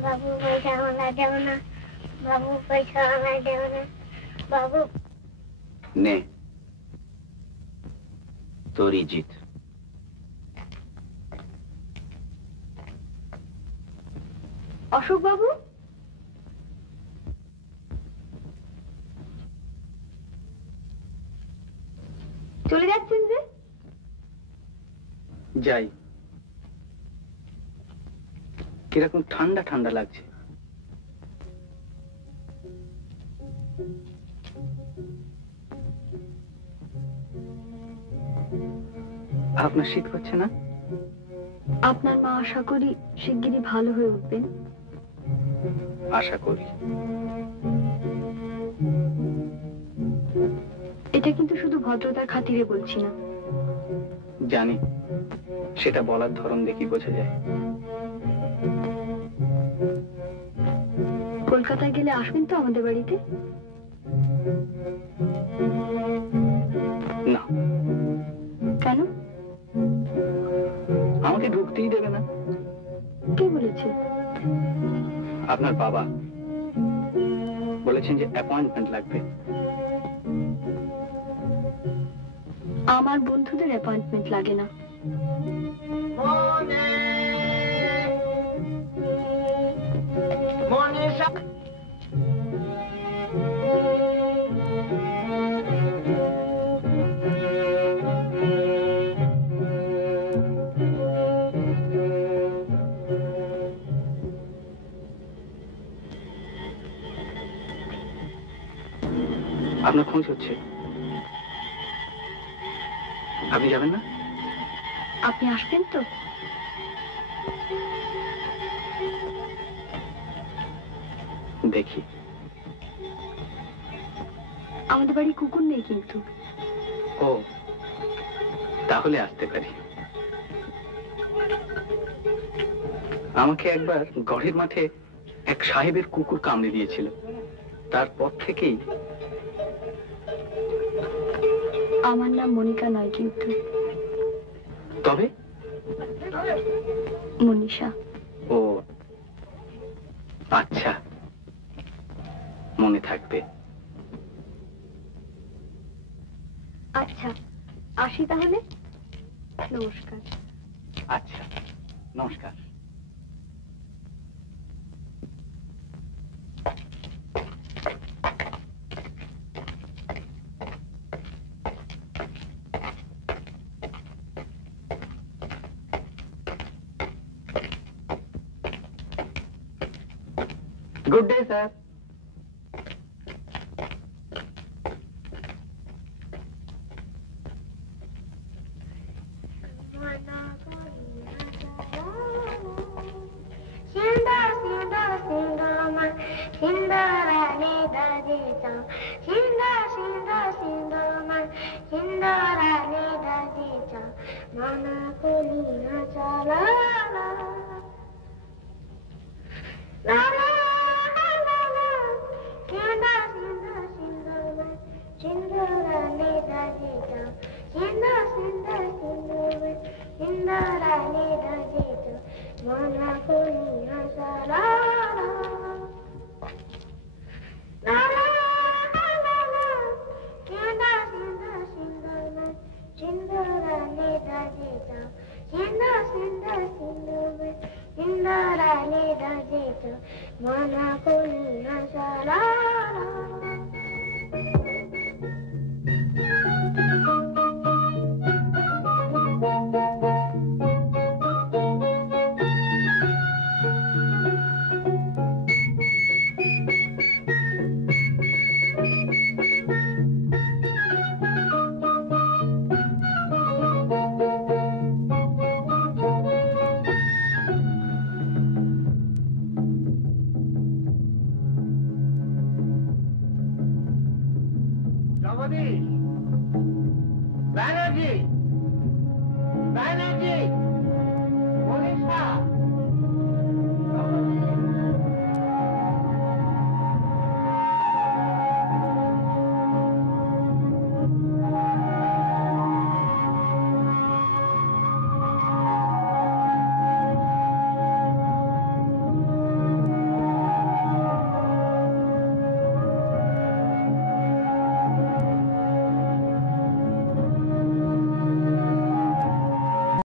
বাবু পয়সা আমরা দেব না, বাবু পয়সা আমরা দেব না, বাবু। নে তোরই জিত। অশোক বাবু, চলে যাচ্ছেন যে? যাই। কিরকম ঠান্ডা ঠান্ডা লাগছে। আপনার শীত করছে না? আপনার মা আশা করি শিগগিরই ভালো হয়ে উঠবেন। আশা করি। এটা কিন্তু শুধু ভদ্রতার খাতিরে বলছি না। জানি, সেটা বলার ধরন দেখি বোঝা যায়। কলকাতায় গেলে আসবেন তো আমাদের বাড়িতে? না। কেন? আমাকে ঢুকতেই দেবে না। কে বলেছে? আপনার বাবা বলেছেন যে অ্যাপয়েন্টমেন্ট লাগবে। আমার বন্ধুদের অ্যাপয়েন্টমেন্ট লাগে না। আপনার খোঁজ হচ্ছে। আপনি যাবেন না? আপনি আসবেন তো? দেখি। আমাদের বাড়ি কুকুর নেই কিন্তু। ও, তাহলে আসতে পারি। আমাকে একবার গড়ের মাঠে এক সাহেবের কুকুর কামড়ে দিয়েছিল। তারপর থেকেই। আমার নাম মনিকা নয় কিন্তু। তবে? মনীষা। ও আচ্ছা, মনে থাকবে। আচ্ছা, আসি তাহলে। নমস্কার। আচ্ছা, নমস্কার। Good day, sir. Banerjee!